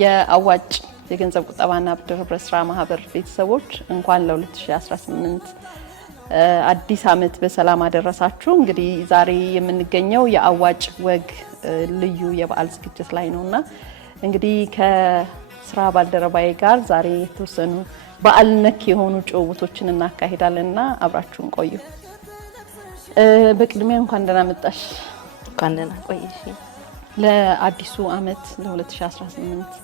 የአዋጭ የገንዘብ ቁጠባና ብድር ህብረት ስራ ማህበር ቤተሰቦች እንኳን ለ2018 አዲስ አመት በሰላም አደረሳችሁ። እንግዲህ ዛሬ የምንገኘው የአዋጭ ወግ ልዩ የበዓል ዝግጅት ላይ ነውና እንግዲህ ከስራ ባልደረባዬ ጋር ዛሬ የተወሰኑ በዓል ነክ የሆኑ ጭውውቶችን እናካሂዳለንና አብራችሁን ቆዩ። በቅድሚያ እንኳን ደህና መጣሽ። እንኳን ደህና ቆይሽ። ለአዲሱ አመት ለ2018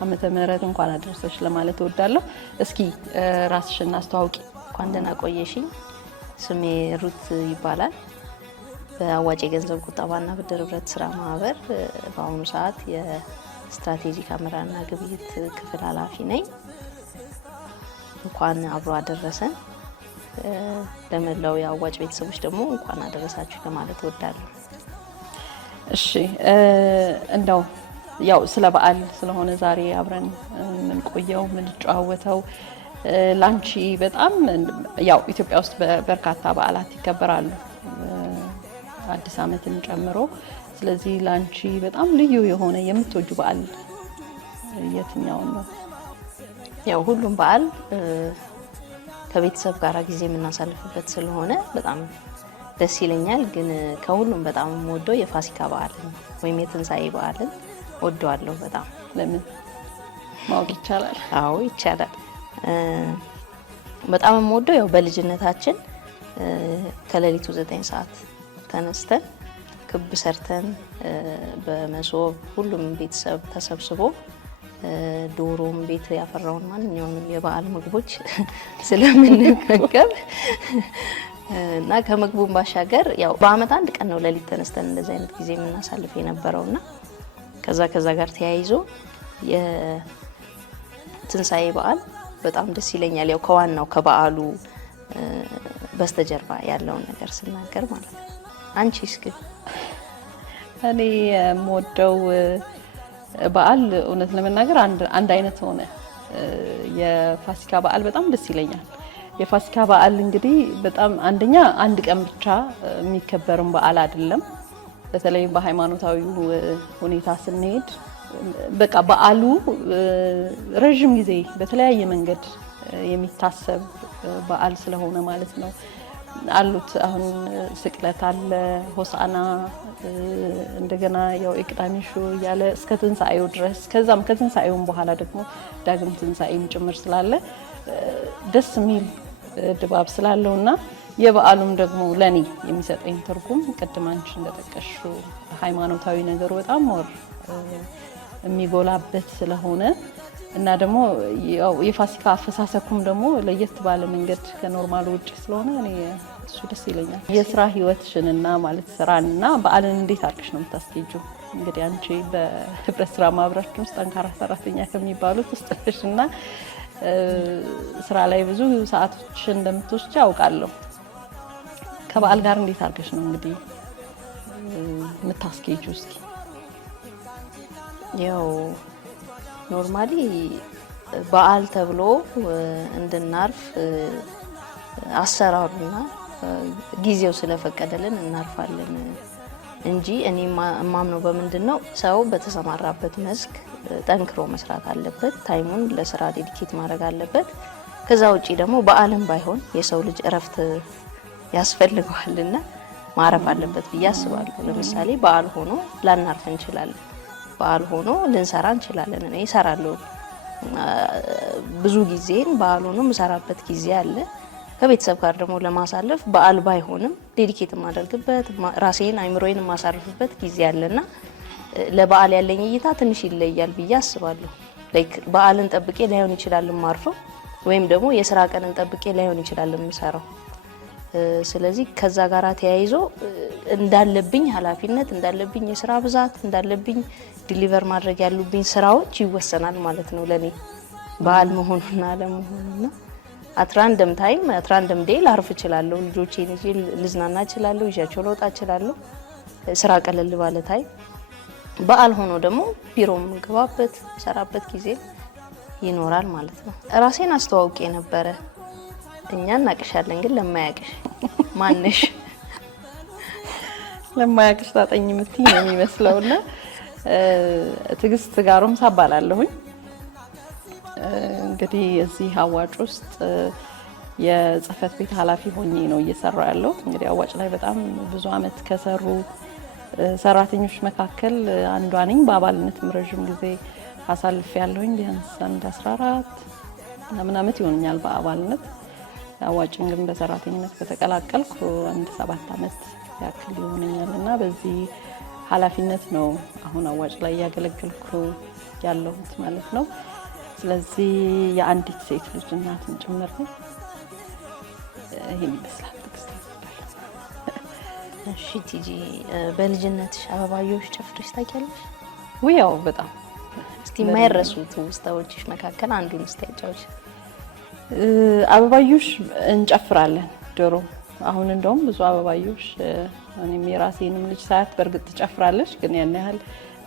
ዓመተ ምህረት እንኳን አደረሰሽ ለማለት እወዳለሁ። እስኪ ራስሽን አስተዋውቂ። እንኳን ደህና ቆየሽ። ስሜ ሩት ይባላል። በአዋጭ የገንዘብ ቁጠባና ብድር ህብረት ስራ ማህበር በአሁኑ ሰዓት የስትራቴጂክ አመራርና ግብይት ክፍል ኃላፊ ነኝ። እንኳን አብሮ አደረሰን። ለመላው የአዋጭ ቤተሰቦች ደግሞ እንኳን አደረሳችሁ ለማለት እወዳለሁ። እሺ እንደው ያው ስለ በዓል ስለሆነ ዛሬ አብረን ምን ቆየው ምን ጫወተው ላንቺ በጣም ያው ኢትዮጵያ ውስጥ በርካታ በዓላት ይከበራሉ አዲስ አመትን ጨምሮ። ስለዚህ ላንቺ በጣም ልዩ የሆነ የምትወጁ በዓል የትኛው ነው? ያው ሁሉም በዓል ከቤተሰብ ጋር ጊዜ የምናሳልፍበት ስለሆነ በጣም ደስ ይለኛል። ግን ከሁሉም በጣም የምወደው የፋሲካ በዓልን ወይም የትንሳኤ በዓልን ወደዋለሁ በጣም። ለምን ማወቅ ይቻላል? አዎ ይቻላል። በጣም የምወደው ያው በልጅነታችን ከሌሊቱ 9 ሰዓት ተነስተን ክብ ሰርተን በመሶብ ሁሉም ቤተሰብ ተሰብስቦ ዶሮም ቤት ያፈራውን ማንኛውንም የበዓል ምግቦች ስለምንመገብ እና ከምግቡን ባሻገር ያው በአመት አንድ ቀን ነው ሌሊት ተነስተን እንደዚህ አይነት ጊዜ የምናሳልፍ የነበረውና ከዛ ጋር ተያይዞ የትንሳኤ በዓል በጣም ደስ ይለኛል። ያው ከዋናው ከበዓሉ በስተጀርባ ያለውን ነገር ስናገር ማለት ነው። አንቺስ ግን? እኔ የምወደው በዓል እውነት ለመናገር አንድ አይነት ሆነ። የፋሲካ በዓል በጣም ደስ ይለኛል። የፋሲካ በዓል እንግዲህ በጣም አንደኛ አንድ ቀን ብቻ የሚከበርም በዓል አይደለም። በተለይ በሃይማኖታዊ ሁኔታ ስንሄድ በቃ በዓሉ ረጅም ጊዜ በተለያየ መንገድ የሚታሰብ በዓል ስለሆነ ማለት ነው። አሉት አሁን ስቅለት አለ፣ ሆሳዕና፣ እንደገና ያው የቅዳሜሾ ያለ እስከ ትንሳኤው ድረስ ከዛም ከትንሳኤውም በኋላ ደግሞ ዳግም ትንሳኤም ጭምር ስላለ ደስ የሚል ድባብ ስላለውና የበዓሉም ደግሞ ለኔ የሚሰጠኝ ትርጉም ቅድም አንቺ እንደጠቀሽው ሃይማኖታዊ ነገሩ በጣም ወር የሚጎላበት ስለሆነ እና ደግሞ ያው የፋሲካ አፈሳሰኩም ደግሞ ለየት ባለ መንገድ ከኖርማል ውጪ ስለሆነ እኔ እሱ ደስ ይለኛል። የስራ ህይወትሽንና ማለት ስራንና በዓልን እንዴት አድርገሽ ነው የምታስኬጂው? እንግዲህ አንቺ በህብረት ስራ ማህበራችን ውስጥ ጠንካራ ሰራተኛ ከሚባሉት ውስጥ ነሽና ስራ ላይ ብዙ ሰዓቶች እንደምትወስጂ አውቃለሁ። ከበዓል ጋር እንዴት አድርገሽ ነው እንግዲህ የምታስኬጂው? እስኪ ያው ኖርማሊ በዓል ተብሎ እንድናርፍ አሰራሩና ጊዜው ስለፈቀደልን እናርፋለን እንጂ እኔ ማምነው በምንድነው ሰው በተሰማራበት መስክ ጠንክሮ መስራት አለበት። ታይሙን ለስራ ዴዲኬት ማድረግ አለበት። ከዛ ውጪ ደግሞ በዓልም ባይሆን የሰው ልጅ እረፍት ያስፈልገዋልና ማረፍ አለበት ብዬ አስባለሁ። ለምሳሌ በዓል ሆኖ ላናርፍ እንችላለን፣ በዓል ሆኖ ልንሰራ እንችላለን። እኔ እሰራለሁ ብዙ ጊዜን በዓል ሆኖ የምሰራበት ጊዜ አለ። ከቤተሰብ ጋር ደግሞ ለማሳለፍ በዓል ባይሆንም ዴዲኬት ማደርግበት ራሴን አይምሮዬን ማሳርፍበት ጊዜ አለና ለበዓል ያለኝ እይታ ትንሽ ይለያል ብዬ አስባለሁ። ላይክ በዓልን ጠብቄ ላይሆን ይችላል ማርፈው ወይም ደግሞ የስራ ቀንን ጠብቄ ላይሆን ይችላል የምሰራው። ስለዚህ ከዛ ጋራ ተያይዞ እንዳለብኝ ኃላፊነት እንዳለብኝ የስራ ብዛት እንዳለብኝ ዲሊቨር ማድረግ ያሉብኝ ስራዎች ይወሰናል ማለት ነው ለኔ በዓል መሆኑና አለመሆኑና አትራንደም ታይም አትራንደም ዴይ ላርፍ እችላለሁ። ልጆቼን ይዤ ልዝናና እችላለሁ፣ ይዣቸው ልወጣ እችላለሁ ስራ ቀለል ባለ ታይም። በዓል ሆኖ ደግሞ ቢሮም ገባበት ሰራበት ጊዜ ይኖራል ማለት ነው። ራሴን አስተዋውቄ ነበረ። እኛ እናቅሻለን ግን ለማያቅሽ ማንሽ? ለማያቅሽ ታጠኝ ምትይ ነው የሚመስለውና ትግስት ጋሩም ሳባላለሁኝ። እንግዲህ እዚህ አዋጭ ውስጥ የጽህፈት ቤት ኃላፊ ሆኜ ነው እየሰራው ያለው። እንግዲህ አዋጭ ላይ በጣም ብዙ አመት ከሰሩ ሰራተኞች መካከል አንዷ ነኝ። በአባልነትም ረጅም ጊዜ አሳልፍ ያለሁኝ ቢያንስ አንድ 14 ምናምን አመት ይሆነኛል በአባልነት። አዋጭን ግን በሰራተኝነት ከተቀላቀልኩ አንድ 7 አመት ያክል ይሆነኛልና በዚህ ኃላፊነት ነው አሁን አዋጭ ላይ ያገለግልኩ ያለሁት ማለት ነው። ስለዚህ የአንዲት ሴት ልጅ እናትን ጭምር ነኝ። ይሄን ይመስላል። እሺ ቲጂ፣ በልጅነትሽ አበባዮሽ ጨፍረሽ ታውቂያለሽ? ያው በጣም እስቲ የማይረሱት ውስጣዎችሽ መካከል አንዱን እስቲ ያጫውሽ። አበባዮሽ እንጨፍራለን ድሮ። አሁን እንደውም ብዙ አበባዮሽ እኔም የራሴንም ልጅ ሳያት በእርግጥ ትጨፍራለች፣ ግን ያን ያህል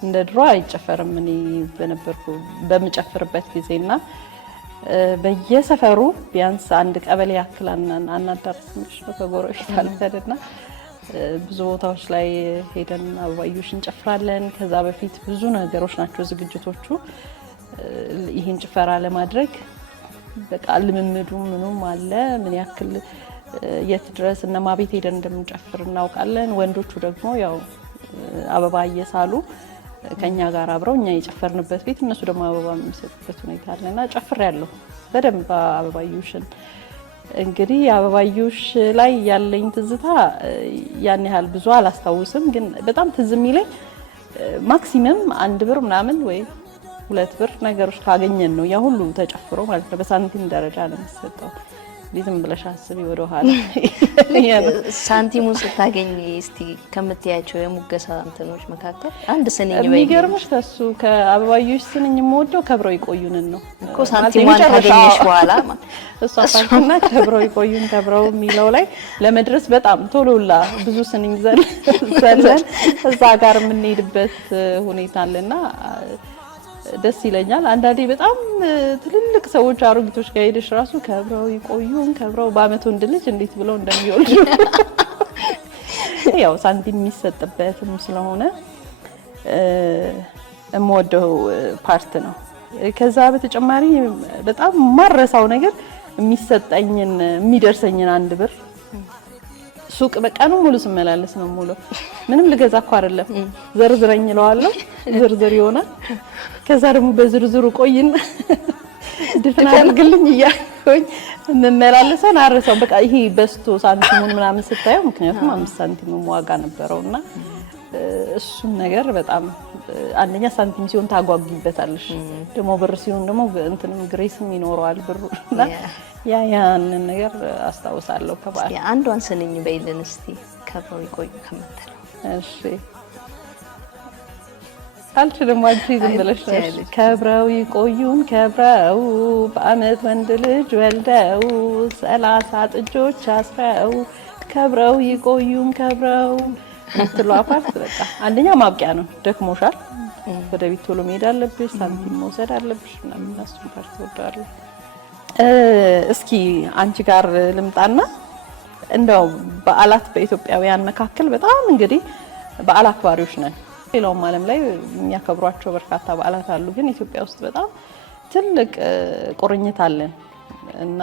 እንደ ድሮ አይጨፈርም። እኔ በምጨፍርበት ጊዜና በየሰፈሩ ቢያንስ አንድ ቀበሌ ያክል አናዳርስም ከጎረቤት አልፈደና ብዙ ቦታዎች ላይ ሄደን አበባዮሽ እንጨፍራለን። ከዛ በፊት ብዙ ነገሮች ናቸው ዝግጅቶቹ። ይሄን ጭፈራ ለማድረግ በቃ ልምምዱ ምኑም አለ። ምን ያክል የት ድረስ እነማ ቤት ሄደን እንደምንጨፍር እናውቃለን። ወንዶቹ ደግሞ ያው አበባ እየሳሉ ከኛ ጋር አብረው እኛ የጨፈርንበት ቤት እነሱ ደግሞ አበባ የሚሰጡበት ሁኔታ አለና ጨፍሬያለሁ በደንብ አበባዮሽን። እንግዲህ አበባዮሽ ላይ ያለኝ ትዝታ ያን ያህል ብዙ አላስታውስም፣ ግን በጣም ትዝ የሚለኝ ማክሲመም 1 ብር ምናምን ወይ 2 ብር ነገሮች ካገኘን ነው ያ ሁሉ ተጨፍሮ ማለት ነው። በሳንቲም ደረጃ ነው የሚሰጠው። ሊዝም ብለሽ አስቢ ወደ ኋላ ሳንቲሙን ስታገኝ እስቲ ከምትያቸው የሙገሳ እንትኖች መካከል አንድ ስንኝ ወይ የሚገርምሽ ከሱ ከአበባዮሽ ስንኝ የምወደው ከብረው ይቆዩንን ነው እኮ ሳንቲሙን ካገኘሽ በኋላ እሷ ሳንቲሙና ከብረው ይቆዩን ከብረው የሚለው ላይ ለመድረስ በጣም ቶሎላ ብዙ ስንኝ ዘለን እዛ ጋር የምንሄድበት ሁኔታ አለና ደስ ይለኛል። አንዳንዴ በጣም ትልልቅ ሰዎች አሮጊቶች ጋር ሄደሽ ራሱ ከብረው ይቆዩን ከብረው በአመቱ ወንድ ልጅ እንዴት ብለው እንደሚወልዱ ያው ሳንቲም የሚሰጥበትም ስለሆነ የምወደው ፓርት ነው። ከዛ በተጨማሪ በጣም ማረሳው ነገር የሚሰጠኝን የሚደርሰኝን 1 ብር ሱቅ በቀኑ ሙሉ ስመላለስ ነው ሙሉ ምንም ልገዛ እኮ አይደለም ዘርዝረኝ እለዋለሁ። ዝርዝር ይሆናል። ከዛ ደግሞ በዝርዝሩ ቆይና ድፍና አድርግልኝ እያልኩኝ እንመላለሰን አረሰው። በቃ ይሄ በስቶ ሳንቲሙን ምናምን ስታየው ምክንያቱም 5 ሳንቲም ዋጋ ነበረውና እሱም ነገር በጣም አንደኛ ሳንቲም ሲሆን ታጓጉበታለሽ፣ ደግሞ ብር ሲሆን ደግሞ እንትንም ግሬስም ይኖረዋል ብሩና ያንን ነገር አስታውሳለሁ። ከባል አንዷን ስንኝ በይልን እስቲ ከብረው ይቆዩ ከምትለው። እሺ አልችልም። አንቺ ዝም ብለሽ ከብረው ይቆዩን ከብረው በአመት ወንድ ልጅ ወልደው 30 ጥጆች አስረው ከብረው ይቆዩን ከብረው ምትለው አፓርት በቃ አንደኛ ማብቂያ ነው። ደክሞሻል፣ ወደ ቤት ቶሎ መሄድ አለብሽ፣ ሳንቲም መውሰድ አለብሽ እና እሱን ፓርት ወዳለሁ። እስኪ አንቺ ጋር ልምጣና እንደው በዓላት በኢትዮጵያውያን መካከል በጣም እንግዲህ በዓል አክባሪዎች ነን። ሌላውም ዓለም ላይ የሚያከብሯቸው በርካታ በዓላት አሉ፣ ግን ኢትዮጵያ ውስጥ በጣም ትልቅ ቁርኝት አለን እና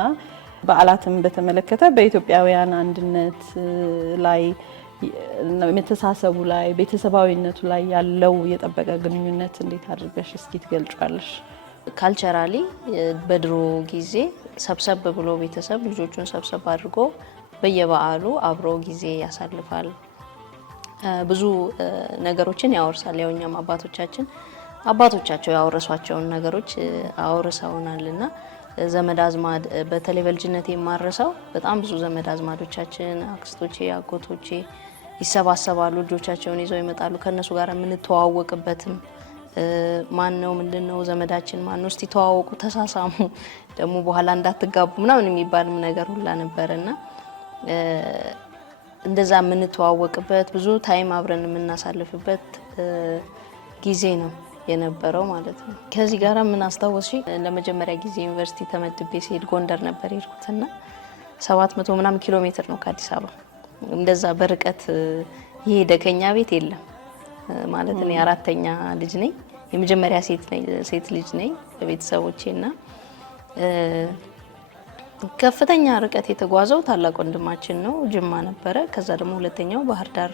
በዓላትን በተመለከተ በኢትዮጵያውያን አንድነት ላይ መተሳሰቡ ላይ ቤተሰባዊነቱ ላይ ያለው የጠበቀ ግንኙነት እንዴት አድርገሽ እስኪ ትገልጫለሽ? ካልቸራሊ በድሮ ጊዜ ሰብሰብ ብሎ ቤተሰብ ልጆቹን ሰብሰብ አድርጎ በየበዓሉ አብሮ ጊዜ ያሳልፋል። ብዙ ነገሮችን ያወርሳል። ያው እኛም አባቶቻቸው ያወረሷቸውን ነገሮች አውርሰውናልና ዘመድ አዝማድ በተለይ በልጅነት የማረሳው በጣም ብዙ ዘመድ አዝማዶቻችን አክስቶቼ፣ አጎቶቼ ይሰባሰባሉ፣ ልጆቻቸውን ይዘው ይመጣሉ። ከነሱ ጋር የምንተዋወቅበትም ማን ነው ምንድነው ዘመዳችን ማን ነው እስቲ ተዋወቁ፣ ተሳሳሙ፣ ደግሞ በኋላ እንዳትጋቡ ምናምን የሚባልም ነገር ሁላ ነበርና እንደዛ የምንተዋወቅበት ብዙ ታይም አብረን የምናሳልፍበት ጊዜ ነው የነበረው ማለት ነው። ከዚህ ጋር ምን አስታወስሽ? ለመጀመሪያ ጊዜ ዩኒቨርሲቲ ተመድቤ ሲሄድ ጎንደር ነበር የሄድኩትና 700 ምናምን ኪሎ ሜትር ነው ከአዲስ አበባ። እንደዛ በርቀት የሄደ ከኛ ቤት የለም ማለት ነው። አራተኛ ልጅ ነኝ፣ የመጀመሪያ ሴት ልጅ ነኝ በቤተሰቦቼና ከፍተኛ ርቀት የተጓዘው ታላቅ ወንድማችን ነው፣ ጅማ ነበረ። ከዛ ደግሞ ሁለተኛው ባህር ዳር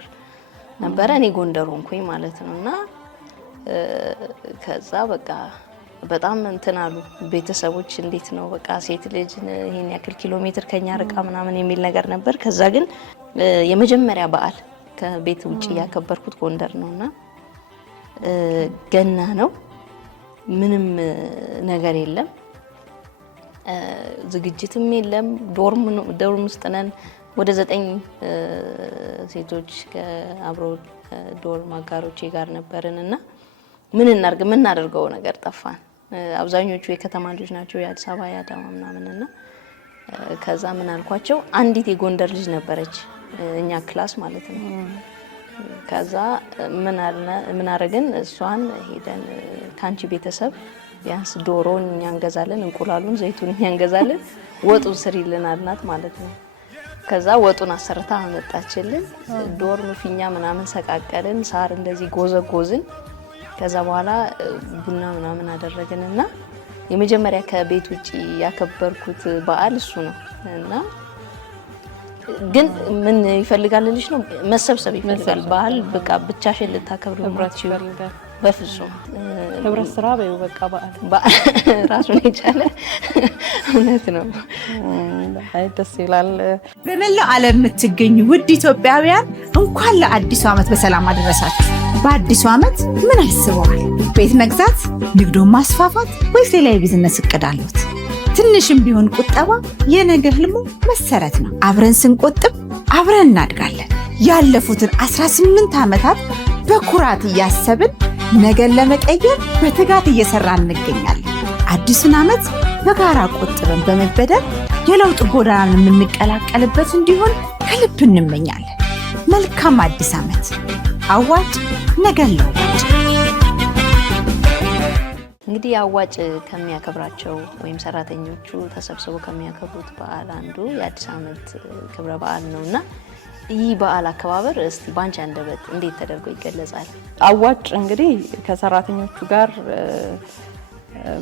ነበረ፣ እኔ ጎንደር ሆንኩኝ ማለት ነውና ከዛ በቃ በጣም እንትን አሉ ቤተሰቦች፣ እንዴት ነው በቃ ሴት ልጅ ይሄን ያክል ኪሎ ሜትር ከኛ ርቃ ምናምን የሚል ነገር ነበር። ከዛ ግን የመጀመሪያ በዓል ከቤት ውጪ ያከበርኩት ጎንደር ነውና ገና ነው። ምንም ነገር የለም፣ ዝግጅትም የለም። ዶርም ውስጥ ነን ወደ 9 ሴቶች ከአብሮ ዶርም አጋሮቼ ጋር ነበርንና ምን እናርግ የምናደርገው ነገር ጠፋን። አብዛኞቹ የከተማ ልጆች ናቸው፣ የአዲስ አበባ የአዳማ ምናምንና ከዛ ምን አልኳቸው፣ አንዲት የጎንደር ልጅ ነበረች እኛ ክላስ ማለት ነው። ከዛ ምን አረግን፣ እሷን ሄደን ካንቺ ቤተሰብ ቢያንስ ዶሮን እኛ እንገዛለን፣ እንቁላሉን ዘይቱን እኛ እንገዛለን፣ ወጡን ስሪልን አልናት ማለት ነው። ከዛ ወጡን አሰርታ አመጣችልን። ዶርም ፊኛ ምናምን ሰቃቀልን፣ ሳር እንደዚህ ጎዘጎዝን። ከዛ በኋላ ቡና ምናምን አደረግንና የመጀመሪያ ከቤት ውጪ ያከበርኩት በዓል እሱ ነው። እና ግን ምን ይፈልጋል ልጅ ነው መሰብሰብ ይፈልጋል። በዓል በቃ ብቻሽን ልታከብሩ ህብረት ይፈልጋል። በፍጹም ህብረት ስራ በይው በቃ በዓል ራሱን የቻለ እውነት ነው። አይ ደስ ይላል። በመላው ዓለም የምትገኙ ውድ ኢትዮጵያውያን እንኳን ለአዲሱ ዓመት በሰላም አደረሳችሁ። በአዲሱ ዓመት ምን አስበዋል? ቤት መግዛት፣ ንግዱን ማስፋፋት ወይስ ሌላ የቢዝነስ እቅድ አሉት? ትንሽም ቢሆን ቁጠባ የነገ ህልሙ መሰረት ነው። አብረን ስንቆጥብ አብረን እናድጋለን። ያለፉትን 18 ዓመታት በኩራት እያሰብን ነገን ለመቀየር በትጋት እየሰራን እንገኛለን። አዲሱን ዓመት በጋራ ቆጥበን በመበደር የለውጥ ጎዳናን የምንቀላቀልበት እንዲሆን ከልብ እንመኛለን። መልካም አዲስ ዓመት። አዋጭ ነገን ለዋጭ። እንግዲህ አዋጭ ከሚያከብራቸው ወይም ሰራተኞቹ ተሰብስበው ከሚያከብሩት በዓል አንዱ የአዲስ ዓመት ክብረ በዓል ነውና ይህ በዓል አከባበር እስቲ ባንቺ አንደበት እንዴት ተደርጎ ይገለጻል? አዋጭ እንግዲህ ከሰራተኞቹ ጋር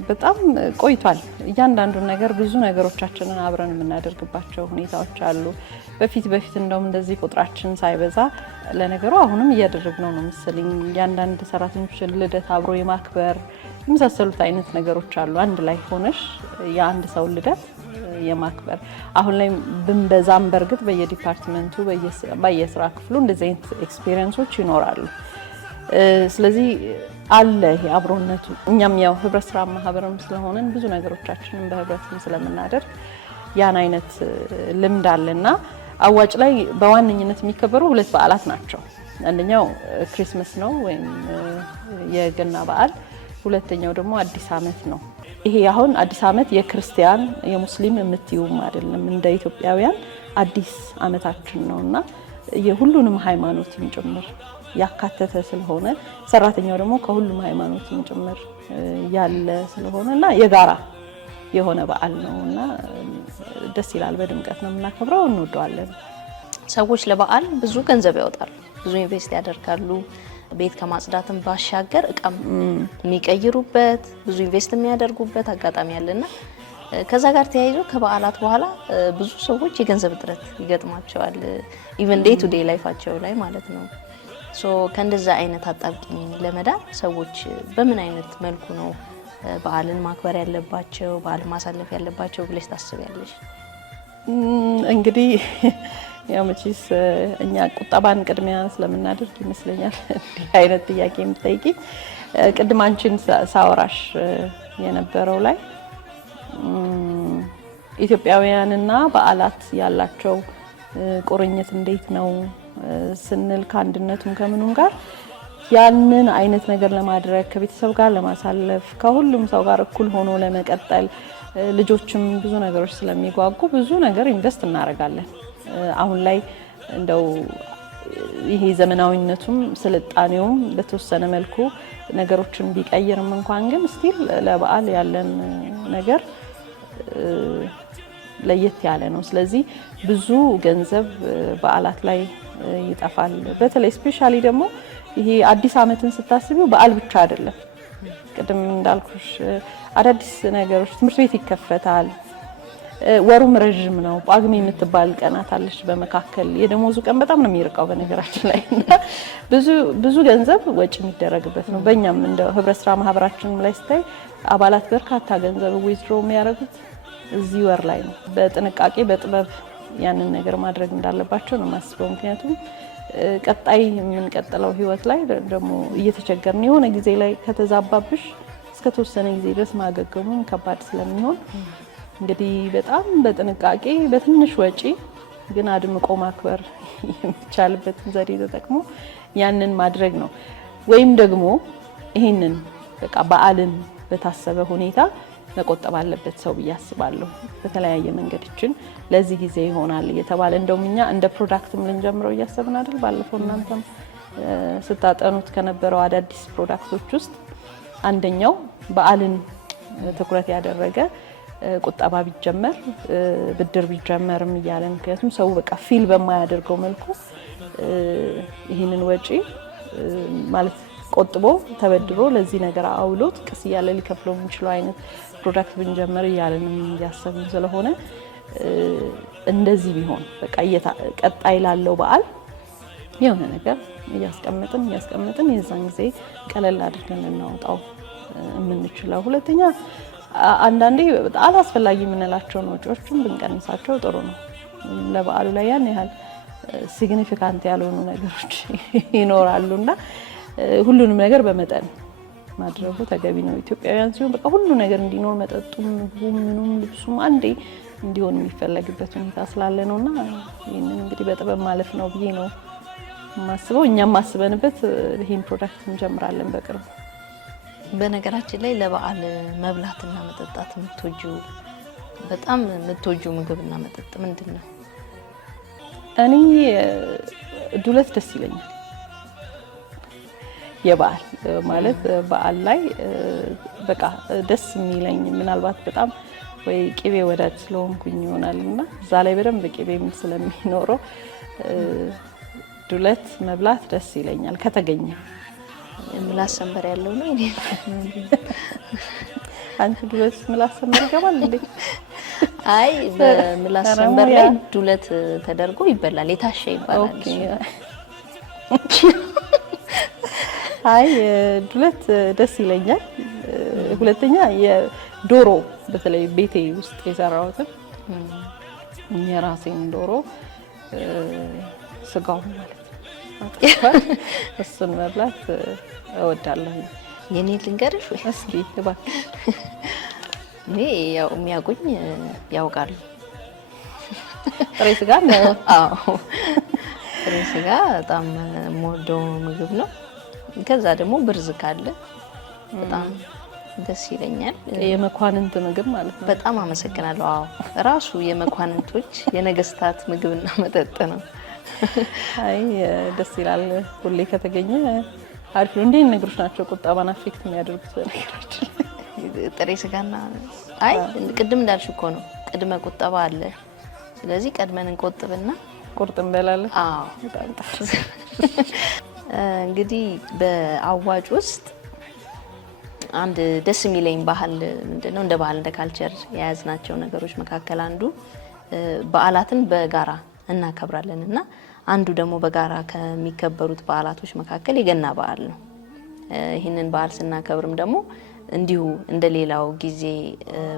በጣም ቆይቷል። እያንዳንዱን ነገር ብዙ ነገሮቻችንን አብረን የምናደርግባቸው ሁኔታዎች አሉ። በፊት እንደውም እንደዚህ ቁጥራችን ሳይበዛ ለነገሩ አሁንም እያደረግነው ነው መሰለኝ እያንዳንድ ሰራተኞችን ልደት አብሮ የማክበር የመሳሰሉት አይነት ነገሮች አሉ። አንድ ላይ ሆነሽ የአንድ ሰው ልደት የማክበር አሁን ላይ ብንበዛም በርግጥ በየዲፓርትመንቱ በየስራ ክፍሉ እንደዚህ አይነት ኤክስፒሪየንሶች ይኖራሉ። ስለዚህ አለ ይሄ አብሮነቱ። እኛም ያው ህብረት ስራ ማህበርም ስለሆነን ብዙ ነገሮቻችንን በህብረትም ስለምናደርግ ያን አይነት ልምድ አለና አዋጭ ላይ በዋነኝነት የሚከበሩ 2 በዓላት ናቸው። አንደኛው ክሪስማስ ነው ወይም የገና በዓል፣ ሁለተኛው ደግሞ አዲስ ዓመት ነው። ይሄ አሁን አዲስ ዓመት የክርስቲያን የሙስሊም የምትዩም አይደለም፣ እንደ ኢትዮጵያውያን አዲስ ዓመታችን ነውና የሁሉንም ሃይማኖትን ጭምር ያካተተ ስለሆነ ሰራተኛው ደግሞ ከሁሉም ሃይማኖትን ጭምር ያለ ስለሆነና የጋራ የሆነ በዓል ነውና ደስ ይላል። በድምቀት ነው የምናከብረው፣ እንወደዋለን። ሰዎች ለበዓል ብዙ ገንዘብ ያወጣሉ፣ ብዙ ኢንቨስት ያደርጋሉ። ቤት ከማጽዳትም ባሻገር እቃም የሚቀይሩበት ብዙ ኢንቨስት የሚያደርጉበት አጋጣሚ አለና ከዛ ጋር ተያይዞ ከበዓላት በኋላ ብዙ ሰዎች የገንዘብ እጥረት ይገጥማቸዋል። ኢቨን ዴይ ቱ ዴይ ላይፋቸው ላይ ማለት ነው። ሶ ከእንደዛ አይነት አጣብቂኝ ለመዳን ሰዎች በምን አይነት መልኩ ነው በዓልን ማክበር ያለባቸው፣ በዓል ማሳለፍ ያለባቸው ብለሽ ታስቢያለሽ? እንግዲህ ያው መቼስ እኛ ቁጠባን ቅድሚያ ስለምናደርግ ይመስለኛል እንዲህ አይነት ጥያቄ የምትጠይቂ። ቅድም አንቺን ሳወራሽ የነበረው ላይ ኢትዮጵያውያንና በዓላት ያላቸው ቁርኝት እንዴት ነው ስንል ከአንድነቱም ከምኑም ጋር ያንን አይነት ነገር ለማድረግ ከቤተሰብ ጋር ለማሳለፍ ከሁሉም ሰው ጋር እኩል ሆኖ ለመቀጠል ልጆችም ብዙ ነገሮች ስለሚጓጉ ብዙ ነገር ኢንቨስት እናደርጋለን። አሁን ላይ እንደው ይሄ ዘመናዊነቱም ስልጣኔውም በተወሰነ መልኩ ነገሮችን ቢቀይርም እንኳን ግን ስቲል ለበዓል ያለን ነገር ለየት ያለ ነው። ስለዚህ ብዙ ገንዘብ በዓላት ላይ ይጠፋል። በተለይ ስፔሻሊ ደግሞ ይሄ አዲስ ዓመትን ስታስቢው በዓል ብቻ አይደለም። ቅድም እንዳልኩሽ አዳዲስ ነገሮች፣ ትምህርት ቤት ይከፈታል። ወሩም ረጅም ነው። ጳጉሜ የምትባል ቀናት አለች በመካከል። የደሞዙ ቀን በጣም ነው የሚርቀው በነገራችን ላይ እና ብዙ ገንዘብ ወጪ የሚደረግበት ነው። በእኛም እንደ ህብረት ስራ ማህበራችን ላይ ስታይ አባላት በርካታ ገንዘብ ዊዝድሮ የሚያደርጉት እዚህ ወር ላይ ነው። በጥንቃቄ በጥበብ ያንን ነገር ማድረግ እንዳለባቸው ነው የማስበው። ምክንያቱም ቀጣይ የምንቀጥለው ህይወት ላይ ደግሞ እየተቸገርን የሆነ ጊዜ ላይ ከተዛባብሽ እስከ ተወሰነ ጊዜ ድረስ ማገገሙን ከባድ ስለሚሆን እንግዲህ በጣም በጥንቃቄ በትንሽ ወጪ ግን አድምቆ ማክበር የሚቻልበትን ዘዴ ተጠቅሞ ያንን ማድረግ ነው። ወይም ደግሞ ይሄንን በቃ በዓልን በታሰበ ሁኔታ መቆጠብ አለበት ሰው ብዬ አስባለሁ። በተለያየ መንገዶችን ለዚህ ጊዜ ይሆናል እየተባለ እንደውም እኛ እንደ ፕሮዳክትም ልንጀምረው እያሰብን አይደል? ባለፈው እናንተም ስታጠኑት ከነበረው አዳዲስ ፕሮዳክቶች ውስጥ አንደኛው በዓልን ትኩረት ያደረገ ቁጠባ ቢጀመር ብድር ቢጀመርም እያለ ምክንያቱም ሰው በቃ ፊል በማያደርገው መልኩ ይህንን ወጪ ማለት ቆጥቦ ተበድሮ ለዚህ ነገር አውሎት ቀስ እያለ ሊከፍለው የሚችለው አይነት ፕሮዳክት ብንጀምር እያለንም እያሰብን ስለሆነ እንደዚህ ቢሆን በቃ ቀጣይ ላለው በዓል የሆነ ነገር እያስቀመጥን የዛን ጊዜ ቀለል አድርገን እናወጣው የምንችለው። ሁለተኛ አንዳንዴ አላስፈላጊ የምንላቸውን ወጪዎችን ብንቀንሳቸው ጥሩ ነው። ለበዓሉ ላይ ያን ያህል ሲግኒፊካንት ያልሆኑ ነገሮች ይኖራሉና ሁሉንም ነገር በመጠን ማድረጉ ተገቢ ነው። ኢትዮጵያውያን ሲሆን በቃ ሁሉ ነገር እንዲኖር መጠጡም፣ ምግቡም፣ ምኑም፣ ልብሱም አንዴ እንዲሆን የሚፈለግበት ሁኔታ ስላለ ነውና ይህንን እንግዲህ በጥበብ ማለፍ ነው ብዬ ነው የማስበው። እኛም ማስበንበት ይህን ፕሮዳክት እንጀምራለን በቅርቡ። በነገራችን ላይ ለበዓል መብላትና መጠጣት በጣም የምትወጂው ምግብና መጠጥ ምንድን ነው? እኔ ዱለት ደስ ይለኛል። የበዓል ማለት በዓል ላይ በቃ ደስ የሚለኝ ምናልባት በጣም ወይ ቅቤ ወዳጅ ስለሆንኩኝ ይሆናልና እዛ ላይ በደንብ ቅቤ ስለሚኖረው ዱለት መብላት ደስ ይለኛል ከተገኘ። ምላስ ሰንበር ያለው ነው እኔ አንቺ ዱለት ምላስ ሰንበር ይገባል እንዴ? አይ በምላስ ሰንበር ላይ ዱለት ተደርጎ ይበላል። የታሸ ይባላል። ኦኬ አይ ዱለት ደስ ይለኛል። ሁለተኛ የዶሮ በተለይ ቤቴ ውስጥ የሰራሁትን የራሴን ዶሮ ስጋው ማለት ነው እሱን መብላት እወዳለሁ። የኔ ልንገርሽ ወይ? እስኪ እባክሽ። እኔ ያው የሚያውቁኝ ያውቃሉ። ጥሬ ስጋ ነው። አዎ ጥሬ ስጋ በጣም የምወደው ምግብ ነው። ከዛ ደግሞ ብርዝ ካለ በጣም ደስ ይለኛል። የመኳንንት ምግብ ማለት ነው። በጣም አመሰግናለሁ። አዎ ራሱ የመኳንንቶች የነገስታት ምግብና መጠጥ ነው። አይ ደስ ይላል። ሁሌ ከተገኘ አሪፍ ነው። እንዴት ነገሮች ናቸው ቁጠባን አፌክት የሚያደርጉት? በነገራችን ጥሬ ስጋና አይ ቅድም እንዳልሽ እኮ ነው ቅድመ ቁጠባ አለ። ስለዚህ ቀድመን እንቆጥብና ቁርጥ እንበላለን። አዎ እንግዲህ በአዋጭ ውስጥ አንድ ደስ የሚለኝ ባህል ምንድነው? እንደ ባህል እንደ ካልቸር የያዝናቸው ነገሮች መካከል አንዱ በዓላትን በጋራ እናከብራለን እና አንዱ ደግሞ በጋራ ከሚከበሩት በዓላቶች መካከል የገና በዓል ነው። ይህንን በዓል ስናከብርም ደግሞ እንዲሁ እንደሌላው ጊዜ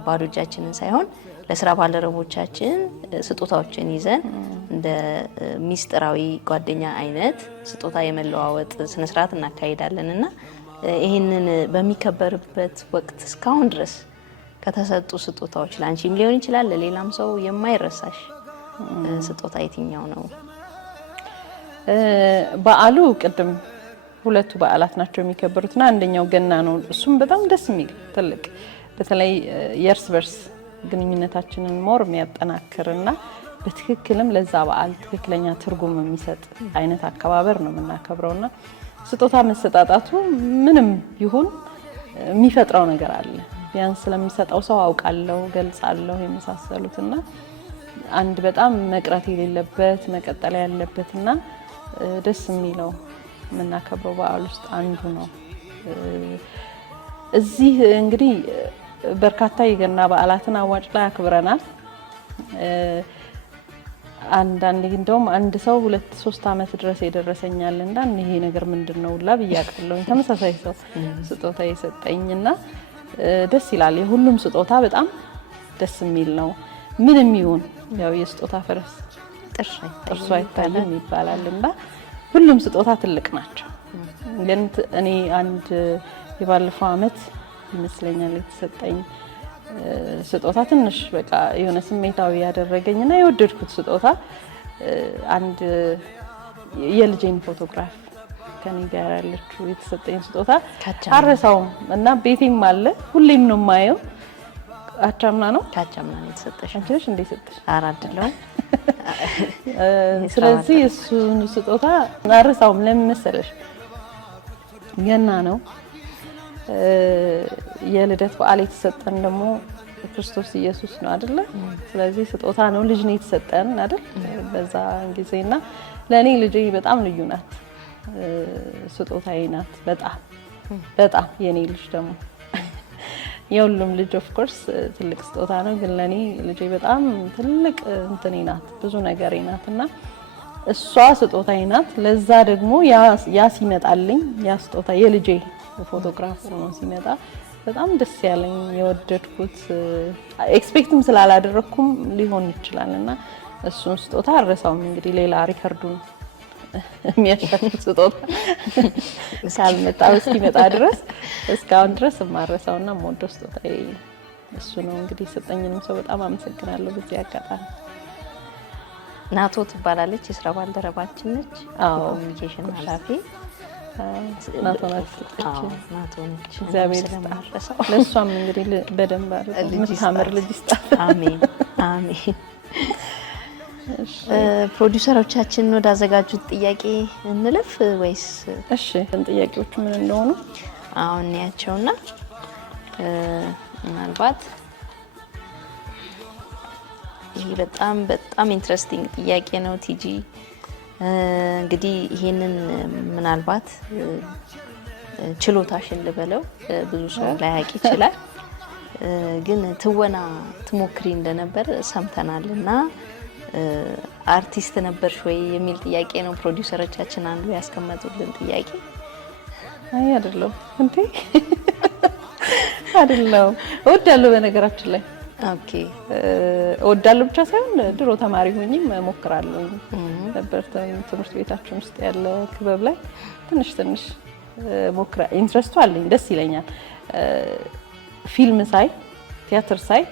ባዶ እጃችንን ሳይሆን ለስራ ባልደረቦቻችን ስጦታዎችን ይዘን እንደ ሚስጥራዊ ጓደኛ አይነት ስጦታ የመለዋወጥ ስነስርዓት እናካሂዳለን እና ይህንን በሚከበርበት ወቅት እስካሁን ድረስ ከተሰጡ ስጦታዎች ላንቺም ሊሆን ይችላል ለሌላም ሰው የማይረሳሽ ስጦታ የትኛው ነው? በዓሉ ቅድም ሁለቱ በዓላት ናቸው የሚከበሩትና አንደኛው ገና ነው። እሱም በጣም ደስ የሚል ትልቅ በተለይ የእርስ በርስ ግንኙነታችንን ሞር የሚያጠናክርና በትክክልም ለዛ በዓል ትክክለኛ ትርጉም የሚሰጥ አይነት አከባበር ነው የምናከብረውና ስጦታ መሰጣጣቱ ምንም ይሁን የሚፈጥረው ነገር አለ። ቢያንስ ስለሚሰጠው ሰው አውቃለሁ፣ ገልጻለሁ የመሳሰሉትና አንድ በጣም መቅረት የሌለበት መቀጠል ያለበትና ደስ የሚለው የምናከብረው በዓል ውስጥ አንዱ ነው። እዚህ እንግዲህ በርካታ የገና በዓላትን አዋጭ ላይ አክብረናል። አንዳንዴ እንደውም አንድ ሰው 2-3 ዓመት ድረስ የደረሰኛልና ይሄ ነገር ምንድነው ላ ብያቀለው ተመሳሳይ ሰው ስጦታ የሰጠኝና ደስ ይላል። የሁሉም ስጦታ በጣም ደስ የሚል ነው። ምንም ይሁን ያው የስጦታ ፈረስ ጥርሱ አይታይም ይባላልና ሁሉም ስጦታ ትልቅ ናቸው። ግን እኔ አንድ የባለፈው ዓመት ይመስለኛል የተሰጠኝ ስጦታ ትንሽ በቃ የሆነ ስሜታዊ ያደረገኝና የወደድኩት ስጦታ አንድ የልጄን ፎቶግራፍ ከኔ ጋር ያለችው የተሰጠኝ ስጦታ አረሳውም እና ቤቴም አለ ሁሌም ነው የማየው። አቻምና ነው የተሰጠሽ? አንቺ ነሽ እንዴ ሰጠሽ? አራድለው። ስለዚህ እሱን ስጦታ አረሳውም። ለምን መሰለሽ? ገና ነው የልደት በዓል የተሰጠን ደግሞ ክርስቶስ ኢየሱስ ነው አይደለ? ስለዚህ ስጦታ ነው፣ ልጅ ነው የተሰጠን አይደል? በዛ ጊዜና ለኔ ልጄ በጣም ልዩ ናት፣ ስጦታዬ ናት። በጣም የኔ ልጅ ደግሞ የሁሉም ልጅ ኦፍ ኮርስ ትልቅ ስጦታ ነው፣ ግን ለኔ ልጄ በጣም ትልቅ እንትኔ ናት፣ ብዙ ነገሬ ናትና እሷ ስጦታዬ ናት። ለዛ ደግሞ ያ ሲመጣልኝ ያ ስጦታ የልጄ ፎቶግራፍ ሆኖ ሲመጣ በጣም ደስ ያለኝ የወደድኩት ኤክስፔክትም ስላላደረኩም ሊሆን ይችላልና እሱን ስጦታ አረሳውም። እንግዲህ ሌላ ሪከርዱን የሚያሻሽል ስጦታ ሳልመጣ እስኪመጣ ድረስ እስካሁን ድረስ የማረሳውና የምወደው ስጦታ እሱ ነው። እንግዲህ ሰጠኝንም ሰው በጣም አመሰግናለሁ በዚህ አጋጣሚ። ናቶ ትባላለች፣ የስራ ባልደረባችን ነች፣ ኮሚኒኬሽን ኃላፊ ናቶ ነች። እግዚአብሔር ይስጣት። ለእሷም እንግዲህ በደንብ የምታምር ልጅ ይስጣት። አሜን አሜን። ፕሮዲውሰሮቻችን ወደ አዘጋጁት ጥያቄ እንለፍ ወይስ? እሺ ጥያቄዎቹ ምን እንደሆኑ አሁን ያቸውና ምናልባት ይሄ በጣም ኢንትረስቲንግ ጥያቄ ነው ቲጂ። እንግዲህ ይሄንን ምናልባት ችሎታሽን ልበለው ብዙ ሰው ላያውቅ ይችላል፣ ግን ትወና ትሞክሪ እንደነበር ሰምተናልና አርቲስት ነበርሽ ወይ የሚል ጥያቄ ነው ፕሮዲውሰሮቻችን አንዱ ያስቀመጡልን ጥያቄ። አይ አይደለም እንዴ አይደለም። እወዳለሁ በነገራችን ላይ ኦኬ እወዳለሁ ብቻ ሳይሆን ድሮ ተማሪ ሆኜም እሞክራለሁ ነበር። ትምህርት ቤታችን ውስጥ ያለ ክበብ ላይ ትንሽ ሞክራ ኢንትረስቱ አለኝ፣ ደስ ይለኛል። ፊልም ሳይ ቲያትር ሳይ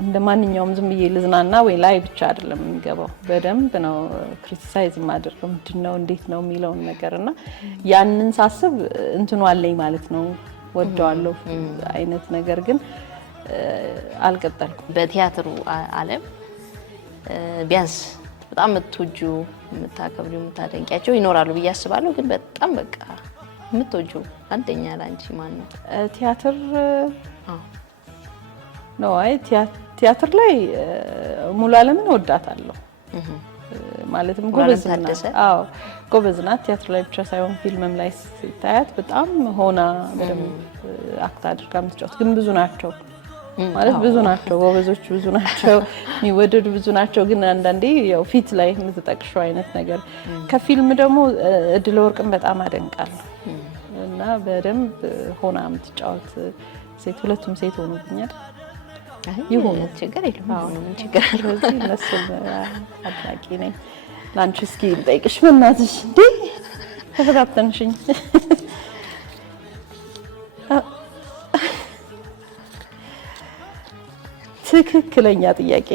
እንደ ማንኛውም ዝም ብዬ ልዝናና ወይ ላይ ብቻ አይደለም የሚገባው፣ በደንብ ነው ክሪቲሳይዝ ማድረግ ምንድነው እንዴት ነው የሚለውን ነገርና ያንን ሳስብ እንትኑ አለኝ ማለት ነው፣ ወደዋለሁ አይነት ነገር ግን አልቀጠልኩም። በቲያትሩ ዓለም ቢያንስ በጣም የምትወጂው የምታከብሪው የምታደንቂያቸው ይኖራሉ ብዬ አስባለሁ፣ ግን በጣም በቃ የምትወጂው አንደኛ ላንቺ ማን ነው? ቲያትር ነው። አይ ቲያትር ላይ ሙሉ ዓለምን እወዳታለሁ። ማለትም ጎበዝ ናት። ጎበዝ ናት። ቲያትር ላይ ብቻ ሳይሆን ፊልምም ላይ ሲታያት በጣም ሆና በደንብ አክት አድርጋ የምትጫወት ግን ብዙ ናቸው ማለት ብዙ ናቸው፣ ጎበዞች ብዙ ናቸው፣ የሚወደዱ ብዙ ናቸው። ግን አንዳንዴ ያው ፊት ላይ የምትጠቅሽው አይነት ነገር ከፊልም ደግሞ እድለ ወርቅን በጣም አደንቃለሁ እና በደንብ ሆና የምትጫወት ሴት፣ ሁለቱም ሴት ሆኖብኛል። ይሁን ችግር የለም፣ ምን ችግር አለ? እነሱን አድናቂ ነኝ። ላንቺ እስኪ ልጠይቅሽ በእናትሽ እንዴ ተፈታተንሽኝ። ትክክለኛ ጥያቄ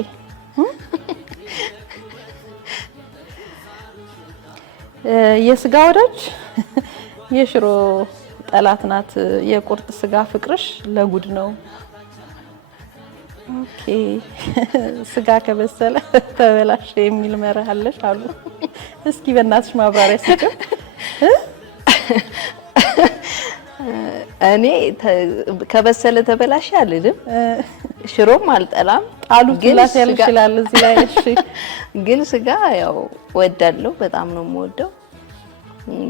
የስጋ ወዳጅ የሽሮ ጠላት ናት፣ የቁርጥ ስጋ ፍቅርሽ ለጉድ ነው። ኦኬ ስጋ ከበሰለ ተበላሽ የሚል መርህ አለሽ አሉ። እስኪ በእናትሽ ማብራሪያ ስጪው። እኔ ከበሰለ ተበላሽ አልልም፣ ሽሮም አልጠላም። ቃሉ ትላስ ያልሽ ይላል እዚህ ላይ። እሺ ግን ስጋ ያው ወዳለሁ፣ በጣም ነው የምወደው።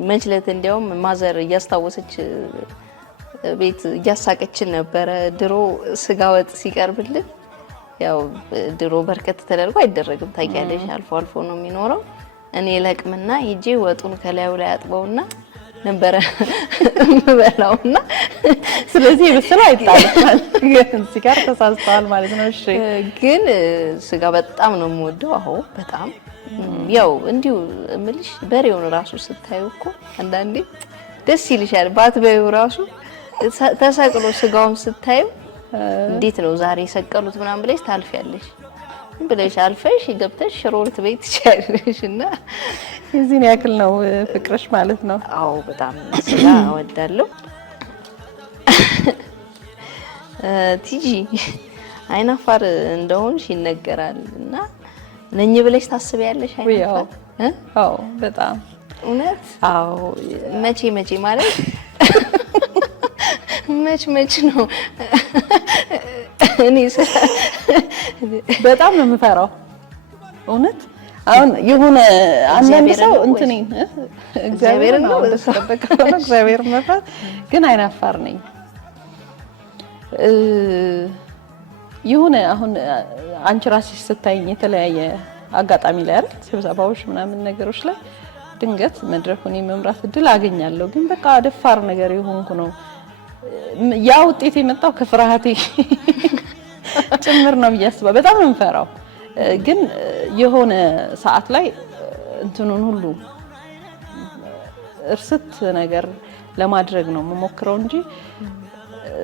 መችለት እንዲያውም ማዘር እያስታወሰች ቤት እያሳቀችን ነበረ። ድሮ ስጋ ወጥ ሲቀርብልን ያው ድሮ በርከት ተደርጎ አይደረግም ታውቂያለሽ፣ አልፎ አልፎ ነው የሚኖረው። እኔ ለቅምና ሂጄ ወጡን ከላዩ ላይ አጥበውና ነበረ የምበላውና ስለዚህ የበሰለ አይጣልም። ግን እዚህ ጋር ተሳስተዋል ማለት ነው። እሺ ግን ስጋ በጣም ነው የምወደው። አዎ በጣም ያው እንዲሁ እምልሽ በሬውን ራሱ ስታዩ እኮ አንዳንዴ ደስ ይልሻል። ባትበዩ ራሱ ተሰቅሎ ስጋውን ስታዩ እንዴት ነው ዛሬ ሰቀሉት ምናምን ብለሽ ታልፊያለሽ። ብለሽ አልፈሽ ገብተሽ ሽሮ ልትበይ ትችያለሽ። እና የዚህን ያክል ነው ፍቅርሽ ማለት ነው? አዎ በጣም ስጋ እወዳለሁ። ቲጂ አይናፋር እንደሆንሽ ይነገራል እና ነኝ ብለሽ ታስቢያለሽ? አይናፋር? አዎ በጣም እውነት? አዎ መቼ ማለት መች ነው? እኔ በጣም ነው የምፈራው እውነት። አሁን የሆነ አንዳንድ ሰው እንትን እግዚአብሔር ነው እግዚአብሔር መፍራት፣ ግን አይናፋር ነኝ። የሆነ አሁን አንቺ ራስሽ ስታይኝ የተለያየ አጋጣሚ ላይ አይደል ስብሰባዎች ምናምን ነገሮች ላይ ድንገት መድረኩን የመምራት እድል አገኛለሁ። ግን በቃ ደፋር ነገር የሆንኩ ነው። ያ ውጤት የመጣው ከፍርሃቴ ጭምር ነው ብዬ አስባለሁ። በጣም ነው የምፈራው። ግን የሆነ ሰዓት ላይ እንትኑን ሁሉ እርስት ነገር ለማድረግ ነው የምሞክረው እንጂ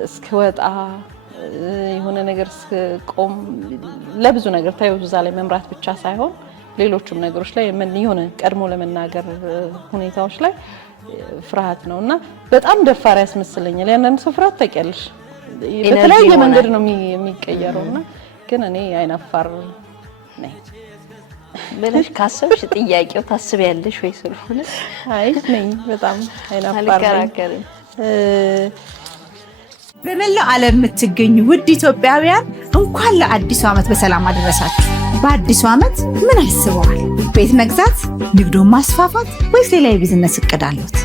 እስከወጣ የሆነ ነገር እስከቆም ለብዙ ነገር ታዩ እዛ ላይ መምራት ብቻ ሳይሆን ሌሎችም ነገሮች ላይ የሆነ ቀድሞ ለመናገር ሁኔታዎች ላይ ፍርሃት ነውና በጣም ደፋር ያስመስለኛል። ያንን ሰው ፍርሃት ታውቂያለሽ በተለያየ መንገድ ነው የሚቀየረውና ግን እኔ አይናፋር ነኝ ብለሽ ካሰብሽ ጥያቄው ታስቢያለሽ ወይ ስለሆነ አይ ነኝ በጣም አይናፋር ነኝ። በመላው ዓለም የምትገኙ ውድ ኢትዮጵያውያን እንኳን ለአዲሱ ዓመት በሰላም አደረሳችሁ። በአዲሱ ዓመት ምን አስበዋል? ቤት መግዛት፣ ንግዱን ማስፋፋት ወይስ ሌላ የቢዝነስ እቅድ አሉት?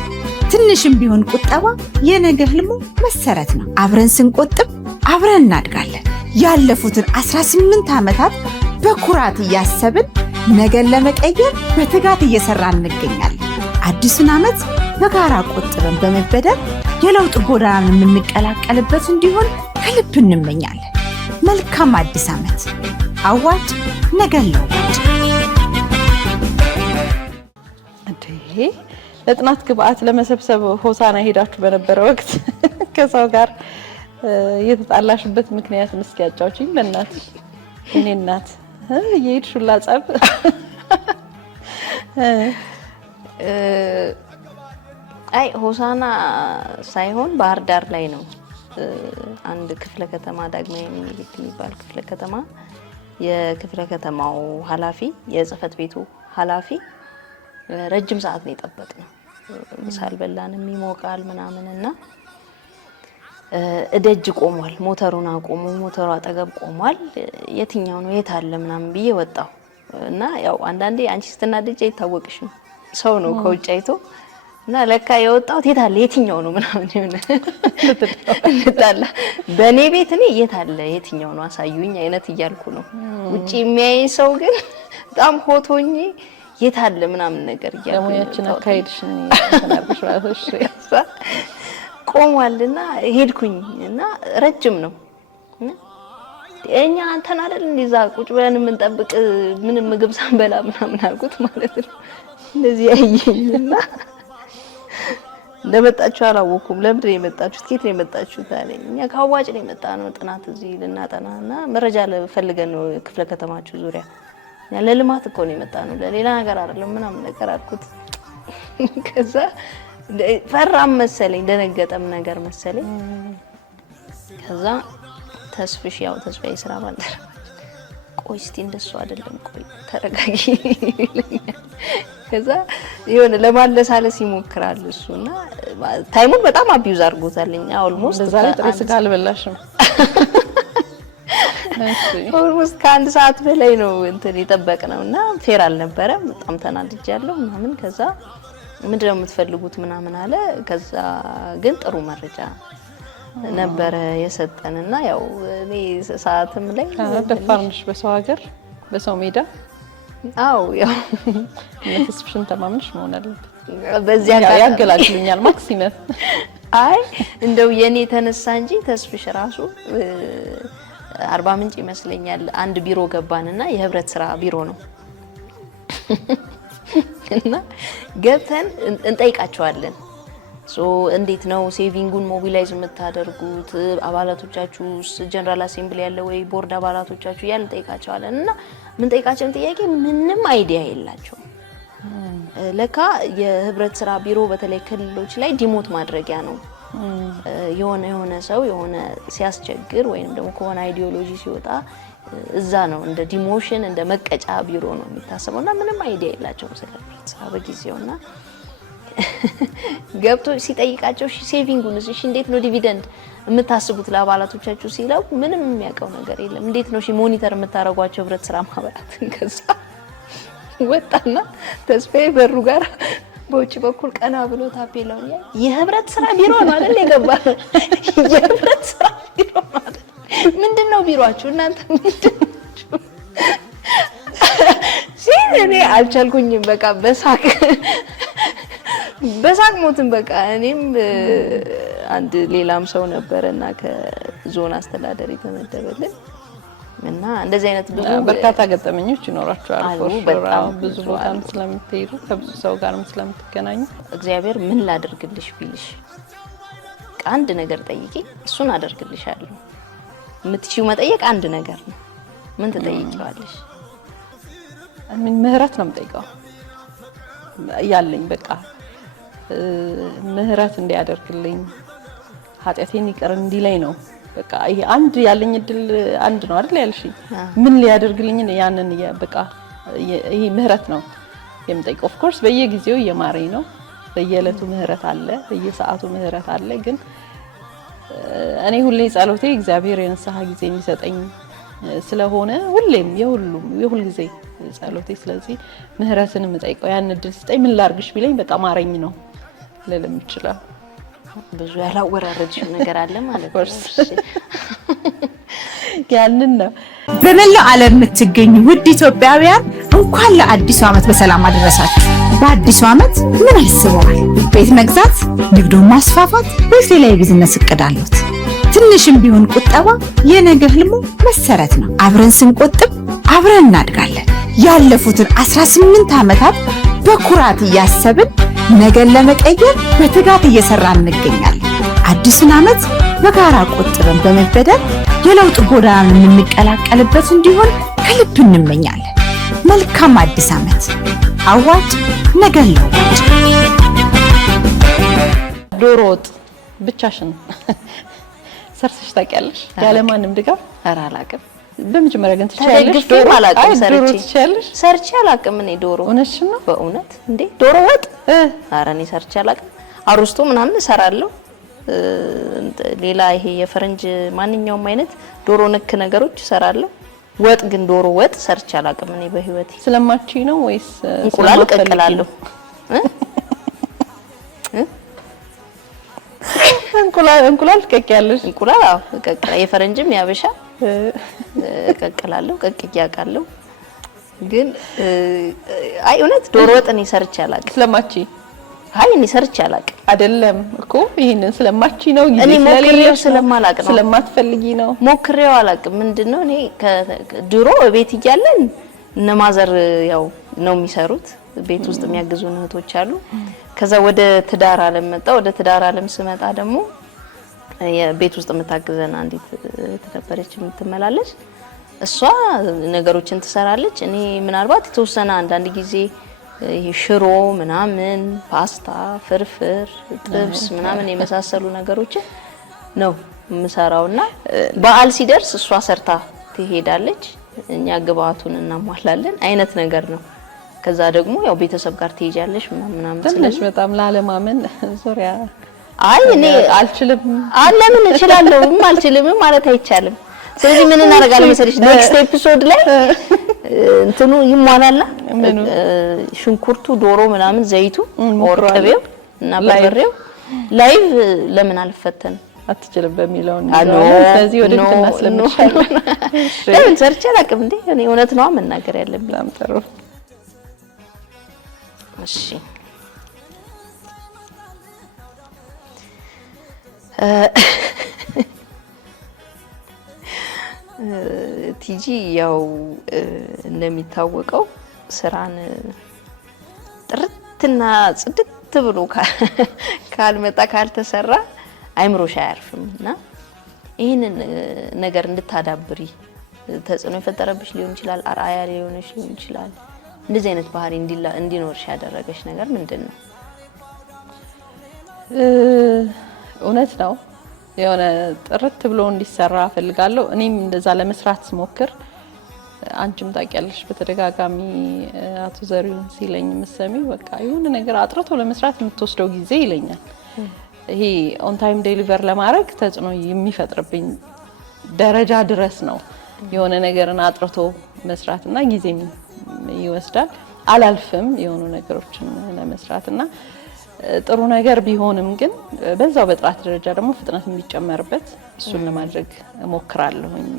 ትንሽም ቢሆን ቁጠባ የነገ ህልሙ መሰረት ነው። አብረን ስንቆጥብ አብረን እናድጋለን። ያለፉትን 18 ዓመታት በኩራት እያሰብን ነገን ለመቀየር በትጋት እየሰራን እንገኛለን። አዲሱን ዓመት በጋራ ቆጥበን በመበደር የለውጥ ጎዳናን የምንቀላቀልበት እንዲሆን ከልብ እንመኛለን። መልካም አዲስ ዓመት። አዋጭ ነገን ለውጥ። ለጥናት ግብአት ለመሰብሰብ ሆሳና ሄዳችሁ በነበረ ወቅት ከሰው ጋር የተጣላሽበት ምክንያት እስኪ ያጫውቺኝ በእናትሽ። እኔ እናት የሄድሽላ ጸብ አይ ሆሳና ሳይሆን ባህር ዳር ላይ ነው። አንድ ክፍለ ከተማ ዳግማዊ ምኒልክ የሚባል ክፍለ ከተማ የክፍለ ከተማው ኃላፊ የጽህፈት ቤቱ ኃላፊ ረጅም ሰዓት ነው የጠበቅነው። ምሳል በላንም ይሞቃል ምናምንና እደጅ ቆሟል። ሞተሩን አቆሙ። ሞተሩ አጠገብ ቆሟል። የትኛው ነው የት አለ ምናምን ብዬ ወጣሁ እና ያው አንዳንዴ አንቺ ስትናደጂ አይታወቅሽም። ሰው ነው ከውጭ አይቶ እና ለካ የወጣው የት አለ የትኛው ነው ምናምን ይሆነ እንጣላ በኔ ቤት እኔ የት አለ የትኛው ነው አሳዩኝ አይነት እያልኩ ነው። ውጪ የሚያይ ሰው ግን በጣም ሆቶኝ የት አለ ምናምን ነገር እያልኩ ለሙያችን አካሄድሽን ተናብሽ ዋሽ ቆሟልና ሄድኩኝ እና ረጅም ነው እኛ አንተን አይደል እንደዛ ቁጭ ብለን የምንጠብቅ ምንም ምግብ ሳንበላ ምናምን አልኩት ማለት ነው። እንደዚህ ያየኝና እንደመጣችሁ አላወኩም። ለምን ነው የመጣችሁት? ከየት ነው የመጣችሁት አለኝ። እኛ ከአዋጭ ነው የመጣነው ጥናት እዚህ ልናጠናና መረጃ ለፈልገን ነው ክፍለ ከተማችሁ ዙሪያ ያ ለልማት እኮ ነው የመጣነው ለሌላ ነገር አይደለም ምናምን ነገር አልኩት። ከዛ ፈራም መሰለኝ ደነገጠም ነገር መሰለኝ። ከዛ ተስፍሽ ያው ተስፋዬ ስራ ባልደረባ ቆይ እስቲ እንደሱ አይደለም ቆይ ተረጋጊ ይለኛል። ከዛ የሆነ ለማለሳለስ ይሞክራል እሱና ታይሙን በጣም አቢዩዝ አድርጎታልኛ ኦልሞስት በዛ ላይ ጥሬ ስጋ አልበላሽም። ኦልሞስት ከአንድ ሰዓት በላይ ነው እንትን የጠበቅነውና ፌር አልነበረም። በጣም ተናድጃለሁ ምናምን። ከዛ ምንድነው የምትፈልጉት ምናምን አለ። ከዛ ግን ጥሩ መረጃ ነበረ የሰጠንና ያው እኔ ሰዓትም ላይ ደፋርንሽ በሰው ሀገር በሰው ሜዳ አው ያው ተስፍሽን ተማምነሽ መሆን አለበት። በዚያ ያገላግሉኛል ማክሲመም አይ እንደው የኔ ተነሳ እንጂ ተስፍሽ ራሱ አርባ ምንጭ ይመስለኛል አንድ ቢሮ ገባንና የህብረት ስራ ቢሮ ነው እና ገብተን እንጠይቃቸዋለን። እንዴት ነው ሴቪንጉን ሞቢላይዝ የምታደርጉት? አባላቶቻችሁ ጀነራል አሴምብሊ ያለ ወይ ቦርድ አባላቶቻችሁ ያን እንጠይቃቸዋለን እና ምን ጠይቃቸውን ጥያቄ ምንም አይዲያ የላቸው። ለካ የህብረት ስራ ቢሮ በተለይ ክልሎች ላይ ዲሞት ማድረጊያ ነው። የሆነ ሰው የሆነ ሲያስቸግር ወይንም ደግሞ ከሆነ አይዲዮሎጂ ሲወጣ እዛ ነው እንደ ዲሞሽን እንደ መቀጫ ቢሮ ነው የሚታሰበውና ምንም አይዲያ የላቸውም ስለ ህብረት ስራ በጊዜውና ገብቶ ሲጠይቃቸው ሴቪንጉን እሺ እንዴት ነው ዲቪደንድ የምታስቡት ለአባላቶቻችሁ ሲለው ምንም የሚያውቀው ነገር የለም። እንዴት ነው ሞኒተር የምታረጓቸው ህብረት ስራ ማህበራትን? ከዛ ወጣና ተስፋዬ በሩ ጋር በውጭ በኩል ቀና ብሎ ታፔላው ያይ የህብረት ስራ ቢሮ ነው አይደል የገባው? የህብረት ስራ ቢሮ ነው አይደል? ምንድነው ቢሮአችሁ እናንተ ምንድነው? ሲኔ አልቻልኩኝም። በቃ በሳቅ ሞትን። በቃ እኔም አንድ ሌላም ሰው ነበርና ከዞን አስተዳደር የተመደበልን እና እንደዚህ አይነት ብዙ በርካታ ገጠመኞች ይኖራቸዋል። በጣም ብዙ ቦታም ስለምትሄዱ ከብዙ ሰው ጋርም ስለምትገናኙ እግዚአብሔር ምን ላድርግልሽ ቢልሽ አንድ ነገር ጠይቂ እሱን አደርግልሻለሁ። የምትችይው መጠየቅ አንድ ነገር ነው። ምን ትጠይቂዋለሽ? ምን ምህረት ነው የምጠይቀው ያለኝ በቃ ምህረት እንዲያደርግልኝ ኃጢአቴን ይቅር እንዲለኝ ነው። በቃ ይሄ አንድ ያለኝ እድል አንድ ነው አይደል ያልሽ? ምን ሊያደርግልኝ ያንን በቃ ይሄ ምህረት ነው የምጠይቀው። ኦፍ ኮርስ በየጊዜው የማረኝ ነው። በየዕለቱ ምህረት አለ፣ በየሰዓቱ ምህረት አለ። ግን እኔ ሁሌ ጸሎቴ እግዚአብሔር የንስሐ ጊዜ የሚሰጠኝ ስለሆነ ሁሌም የሁል ጊዜ ጸሎቴ ስለዚህ ምህረትን የምጠይቀው ያን እድል ስጠኝ። ምን ላርግሽ ቢለኝ በጣም አረኝ ነው ለለም ይችላል። ብዙ ያላወራረድሽ ነገር አለ ማለት ነው። ያንን ነው። በመላው ዓለም የምትገኙ ውድ ኢትዮጵያውያን እንኳን ለአዲሱ ዓመት በሰላም አደረሳችሁ። በአዲሱ ዓመት ምን አስበዋል? ቤት መግዛት፣ ንግዱን ማስፋፋት ወይስ ሌላ የቢዝነስ እቅድ አሉት? ትንሽም ቢሆን ቁጠባ የነገ ህልሙ መሰረት ነው። አብረን ስንቆጥብ አብረን እናድጋለን። ያለፉትን 18 ዓመታት በኩራት እያሰብን ነገን ለመቀየር በትጋት እየሰራን እንገኛለን። አዲሱን ዓመት በጋራ ቆጥበን በመበደር የለውጥ ጎዳናን የምንቀላቀልበት እንዲሆን ከልብ እንመኛለን። መልካም አዲስ ዓመት። አዋጭ ነገን ለውጥ። ዶሮ ወጥ ብቻሽን ሰርተሽ ታውቂያለሽ? ያለ ማንም ድጋፍ? ኧረ አላውቅም። በመጀመሪያ ግን ትችያለሽ? ዶሮ አላውቅም። ሰርቼ አላውቅም እኔ ዶሮ። እውነትሽ ነው? በእውነት እንዴ ዶሮ ወጥ? ኧረ እኔ ሰርቼ አላውቅም። አሩስቶ ምናምን እሰራለሁ። ሌላ ይሄ የፈረንጅ ማንኛውም አይነት ዶሮ ነክ ነገሮች እሰራለሁ። ወጥ ግን ዶሮ ወጥ ሰርቼ አላውቅም እኔ በህይወቴ። ስለማቺ ነው ወይስ እንቁላል ቀቅላለሁ? እንቁላል ትቀቅያለሽ? እንቁላል አዎ እቀቅላለሁ። የፈረንጅም ያበሻ እቀቅላለሁ፣ ቀቅዬ አውቃለሁ። ግን አይ እውነት ዶሮ ወጥ እኔ ሰርቼ አላውቅም። ስለማቺ? አይ እኔ ሰርቼ አላውቅም። አይደለም እኮ ይሄንን ስለማቺ ነው ጊዜ እኔ ሞክሬው ስለማላውቅ ነው። ስለማትፈልጊ ነው። ሞክሬው አላውቅም። ምንድነው እኔ ድሮ ቤት እያለን እነ ማዘር ያው ነው የሚሰሩት። ቤት ውስጥ የሚያግዙ እህቶች አሉ። ከዛ ወደ ትዳር ዓለም መጣ። ወደ ትዳር ዓለም ስመጣ ደግሞ የቤት ውስጥ የምታግዘና አንዲት ተከበረች የምትመላለስ እሷ ነገሮችን ትሰራለች። እኔ ምናልባት የተወሰነ አንዳንድ ጊዜ ይሄ ሽሮ ምናምን፣ ፓስታ፣ ፍርፍር፣ ጥብስ ምናምን የመሳሰሉ ነገሮችን ነው ምሰራውና በዓል ሲደርስ እሷ ሰርታ ትሄዳለች እኛ ግብአቱን እናሟላለን አይነት ነገር ነው። ከዛ ደግሞ ያው ቤተሰብ ጋር ትሄጃለሽ ምናምን ትንሽ በጣም ላለማመን ዙሪያ አይ እኔ አልችልም ለምን እችላለሁ አልችልም ማለት አይቻልም። ስለዚህ ምን እናደርጋለን መሰለሽ ኔክስት ኤፒሶድ ላይ እንትኑ ይሟላልና ሽንኩርቱ ዶሮ ምናምን ዘይቱ ወርቀቤው እና በርበሬው ላይቭ ለምን አልፈተን አትችልም በሚለው ነው። ስለዚህ ወደ ፊት እናስለምሻለን። ለምን ሰርቼ አላውቅም እንዴ እኔ እውነት ነው መናገር ያለብኝ። በጣም ጥሩ እሺ ቲጂ ያው እንደሚታወቀው ስራን ጥርትና ጽድት ብሎ ካልመጣ ካልተሰራ አይምሮሽ አያርፍምና ይሄንን ነገር እንድታዳብሪ ተጽዕኖ የፈጠረብሽ ሊሆን ይችላል፣ አርአያ ሊሆንሽ ሊሆን ይችላል። እንደዚህ አይነት ባህሪ እንዲኖርሽ ያደረገሽ ነገር ምንድነው? እውነት ነው የሆነ ጥርት ብሎ እንዲሰራ ፈልጋለሁ። እኔም እንደዛ ለመስራት ስሞክር አንቺም ታውቂያለሽ በተደጋጋሚ አቶ ዘሪሁን ሲለኝ መሰሚ በቃ የሆነ ነገር አጥርቶ ለመስራት የምትወስደው ጊዜ ይለኛል። ይሄ ኦን ታይም ዴሊቨር ለማድረግ ተጽዕኖ የሚፈጥርብኝ ደረጃ ድረስ ነው። የሆነ ነገርን አጥርቶ መስራትና ጊዜም ይወስዳል። አላልፍም የሆኑ ነገሮችን ለመስራትና ጥሩ ነገር ቢሆንም ግን በዛው በጥራት ደረጃ ደግሞ ፍጥነት የሚጨመርበት እሱን ለማድረግ እሞክራለሁኝ።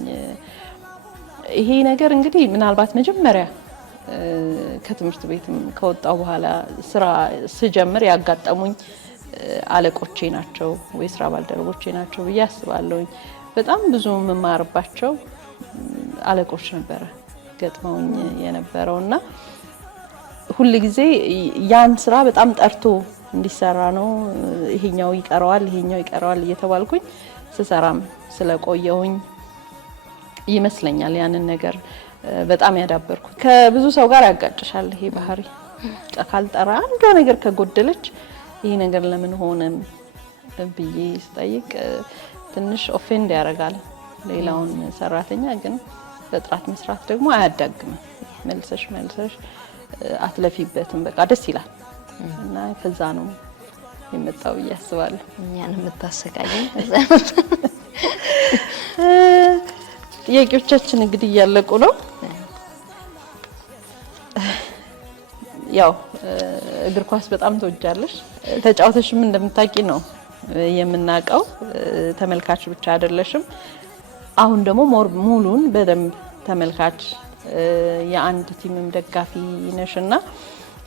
ይሄ ነገር እንግዲህ ምናልባት መጀመሪያ ከትምህርት ቤትም ከወጣው በኋላ ስራ ስጀምር ያጋጠሙኝ አለቆቼ ናቸው ወይ ስራ ባልደረቦቼ ናቸው ብዬ አስባለሁኝ። በጣም ብዙ መማርባቸው አለቆች ነበረ ገጥመውኝ የነበረውና ሁሉ ጊዜ ያን ስራ በጣም ጠርቶ እንዲሰራ ነው ይሄኛው ይቀረዋል እየተባልኩኝ ስሰራም ስለቆየሁኝ ይመስለኛል ያንን ነገር በጣም ያዳበርኩት። ከብዙ ሰው ጋር ያጋጭሻል ይሄ ባህሪ። ካልጠራ አንዷ ነገር ከጎደለች ይሄ ነገር ለምን ሆነም ብዬ ስጠይቅ ትንሽ ኦፌንድ ያደርጋል ሌላውን ሰራተኛ። ግን በጥራት መስራት ደግሞ አያዳግምም። መልሰሽ አትለፊበትም። በቃ ደስ ይላል እና ከዛ ነው የመጣው ብዬ አስባለሁ። እኛን የምታሰቃየን ከዛ ጥያቄዎቻችን እንግዲህ እያለቁ ነው። ያው እግር ኳስ በጣም ተወጃለሽ፣ ተጫውተሽም እንደምታውቂ ነው የምናውቀው። ተመልካች ብቻ አይደለሽም። አሁን ደግሞ ሙሉን በደንብ ተመልካች የአንድ ቲምም ደጋፊ ነሽና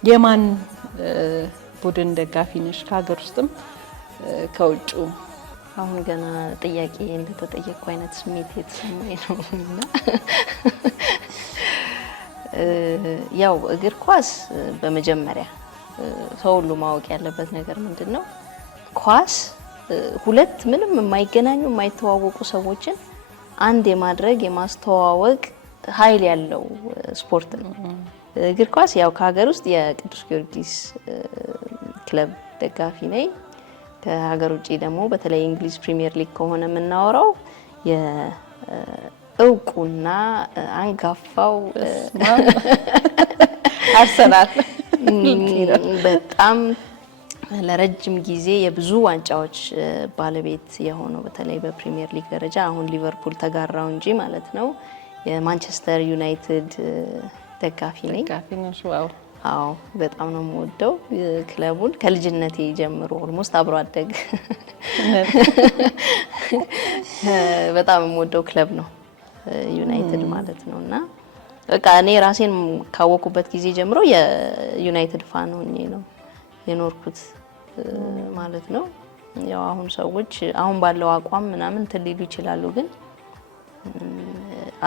የማን ቡድን ደጋፊ ነሽ? ከሀገር ውስጥም ከውጭ? አሁን ገና ጥያቄ እንደተጠየቅኩ አይነት ስሜት የተሰማኝ ነውና ያው እግር ኳስ በመጀመሪያ ሰው ሁሉ ማወቅ ያለበት ነገር ምንድነው? ኳስ ሁለት ምንም የማይገናኙ የማይተዋወቁ ሰዎችን አንድ የማድረግ የማስተዋወቅ ኃይል ያለው ስፖርት ነው እግር ኳስ። ያው ከሀገር ውስጥ የቅዱስ ጊዮርጊስ ክለብ ደጋፊ ነኝ። ከሀገር ውጪ ደግሞ በተለይ እንግሊዝ ፕሪሚየር ሊግ ከሆነ የምናወራው የእውቁና አንጋፋው አርሰናል በጣም ለረጅም ጊዜ የብዙ ዋንጫዎች ባለቤት የሆነው በተለይ በፕሪሚየር ሊግ ደረጃ አሁን ሊቨርፑል ተጋራው እንጂ ማለት ነው የማንቸስተር ዩናይትድ ደጋፊ ነኝ። አዎ በጣም ነው የምወደው ክለቡን ከልጅነቴ ጀምሮ ኦልሞስት አብሮ አደግ በጣም የምወደው ክለብ ነው ዩናይትድ ማለት ነውና በቃ እኔ ራሴን ካወኩበት ጊዜ ጀምሮ የዩናይትድ ፋን ሆኜ ነው የኖርኩት ማለት ነው። ያው አሁን ሰዎች አሁን ባለው አቋም ምናምን ትልሉ ይችላሉ፣ ግን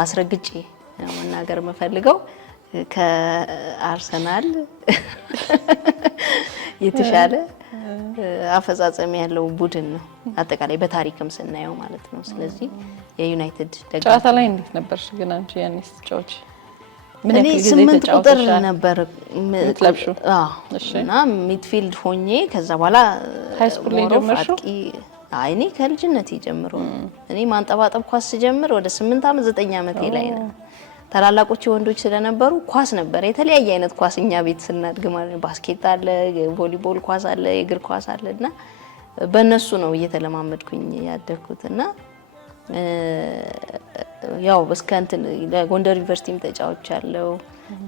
አስረግጬ መናገር የምፈልገው ከአርሰናል የተሻለ አፈጻጸም ያለው ቡድን ነው አጠቃላይ በታሪክም ስናየው ማለት ነው። ስለዚህ የዩናይትድ ጨዋታ ላይ እንዴት ነበርሽ ግን አንቺ ያኔ ስትጫወቺ? ምን እኔ ያክል ጊዜ 8 ቁጥር ተጫውተሻል? ነበር የምትለብሺው? እና ሚድፊልድ ሆኜ ከዛ በኋላ ሃይ ስኩል ላይ ጀመርሽው? እኔ ከልጅነቴ ጀምሮ እኔ ማንጠባጠብ ኳስ ጀምር ወደ 8 ዓመት 9 ዓመቴ ላይ ነው። ታላላቆቹ ወንዶች ስለነበሩ ኳስ ነበር የተለያየ አይነት ኳስ እኛ ቤት ስናድግ ማለት ባስኬት አለ፣ ቮሊቦል ኳስ አለ፣ የእግር ኳስ አለና በእነሱ ነው እየተለማመድኩኝ ያደግኩትና ያው በስካንትን ለጎንደር ዩኒቨርሲቲም ተጫውቻለሁ።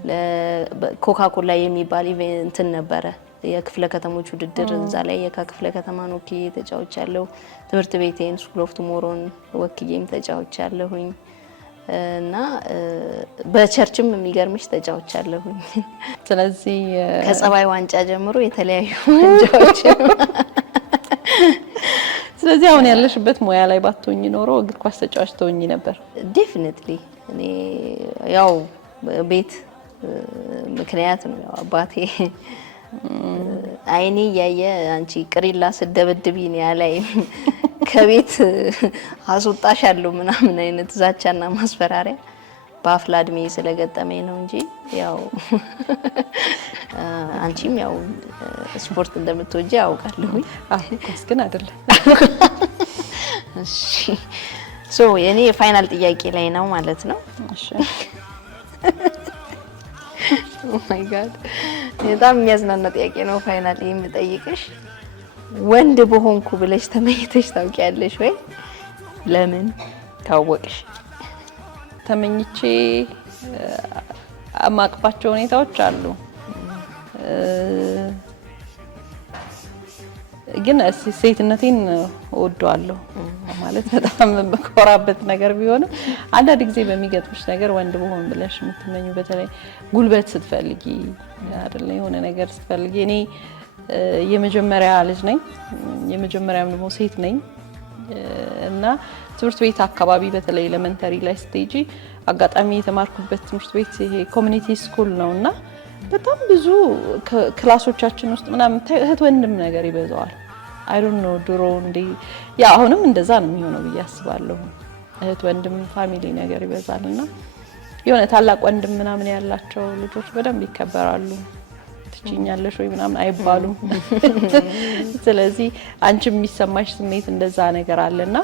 ለኮካኮላ የሚባል ኢቨንት ነበረ የክፍለ ከተሞች ውድድር እዛ ላይ የክፍለ ከተማን ወክዬ ተጫውቻለሁ። ትምህርት ቤቴን ስኩል ኦፍ ቱሞሮን ወክዬም ተጫውቻለሁኝ እና በቸርችም የሚገርምሽ ተጫውቻለሁኝ። ስለዚህ ከጸባይ ዋንጫ ጀምሮ የተለያዩ ዋንጫዎች ስለዚህ አሁን ያለሽበት ሙያ ላይ ባትሆኚ ኖሮ እግር ኳስ ተጫዋች ትሆኚ ነበር? ዴፊኒትሊ እኔ ያው ቤት ምክንያት ነው ያው አባቴ አይኔ ያየ አንቺ ቅሪላ ስደበድቢ ነው ያላይ ከቤት አስወጣሻለሁ ምናምን አይነት ዛቻና ማስፈራሪያ በአፍላ እድሜ ስለገጠመኝ ነው እንጂ ያው አንቺም ያው ስፖርት እንደምትወጂ አውቃለሁ። ኳስ ግን አይደለም። እሺ የኔ ፋይናል ጥያቄ ላይ ነው ማለት ነው። እሺ ኦ ማይ ጋድ በጣም የሚያዝናና ጥያቄ ነው። ፋይናል የምጠይቅሽ ወንድ በሆንኩ ብለሽ ተመኝተሽ ታውቂያለሽ ወይ? ለምን ታወቅሽ? ተመኝቼ አማቅባቸው ሁኔታዎች አሉ። ግን ሴትነቴን እወደዋለሁ ማለት በጣም በኮራበት ነገር ቢሆንም አንዳንድ ጊዜ በሚገጥምሽ ነገር ወንድ በሆን ብለሽ የምትመኙ በተለይ ጉልበት ስትፈልጊ አይደለ የሆነ ነገር ስትፈልጊ እኔ የመጀመሪያ ልጅ ነኝ የመጀመሪያም ደግሞ ሴት ነኝ እና ትምህርት ቤት አካባቢ በተለይ ኤሌመንተሪ ላይ ስቴጂ አጋጣሚ የተማርኩበት ትምህርት ቤት ይሄ ኮሚኒቲ ስኩል ነውና በጣም ብዙ ክላሶቻችን ውስጥ ምናምን እህት ወንድም ነገር ይበዛዋል። አይ ዶንት ኖ ድሮ እንዴ ያ አሁንም እንደዛ ነው የሚሆነው ብዬ አስባለሁ። እህት ወንድም ፋሚሊ ነገር ይበዛልና የሆነ ታላቅ ወንድም ምናምን ያላቸው ልጆች በደንብ ይከበራሉ። ትችኛለሽ ወይ ምናምን አይባሉም። ስለዚህ አንቺም የሚሰማሽ ስሜት እንደዛ ነገር አለና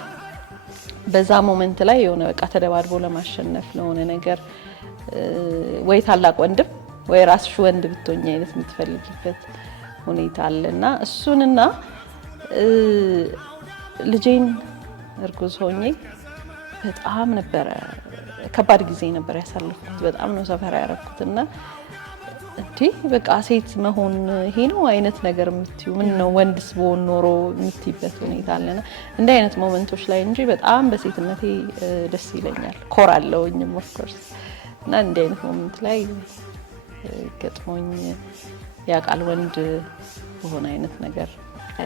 በዛ ሞመንት ላይ የሆነ በቃ ተደባድቦ ለማሸነፍ ነው የሆነ ነገር ወይ ታላቅ ወንድም ወይ ራስሽ ወንድ ብትሆኚ አይነት የምትፈልጊበት ሁኔታ አለና እሱንና ልጄን እርጉዝ ሆኜ በጣም ነበር ከባድ ጊዜ ነበር ያሳለፍኩት። በጣም ነው ሰፈር ያረኩትና እንዴ በቃ ሴት መሆን ይሄ ነው አይነት ነገር የምትዩ ምን ነው ወንድስ በሆን ኖሮ የምትይበት ሁኔታ አለና እንደ አይነት ሞመንቶች ላይ እንጂ በጣም በሴትነቴ ደስ ይለኛል ኮራለሁኝም ኦፍ ኮርስ እና እንደ አይነት ሞመንት ላይ ገጥሞኝ ያቃል ወንድ በሆነ አይነት ነገር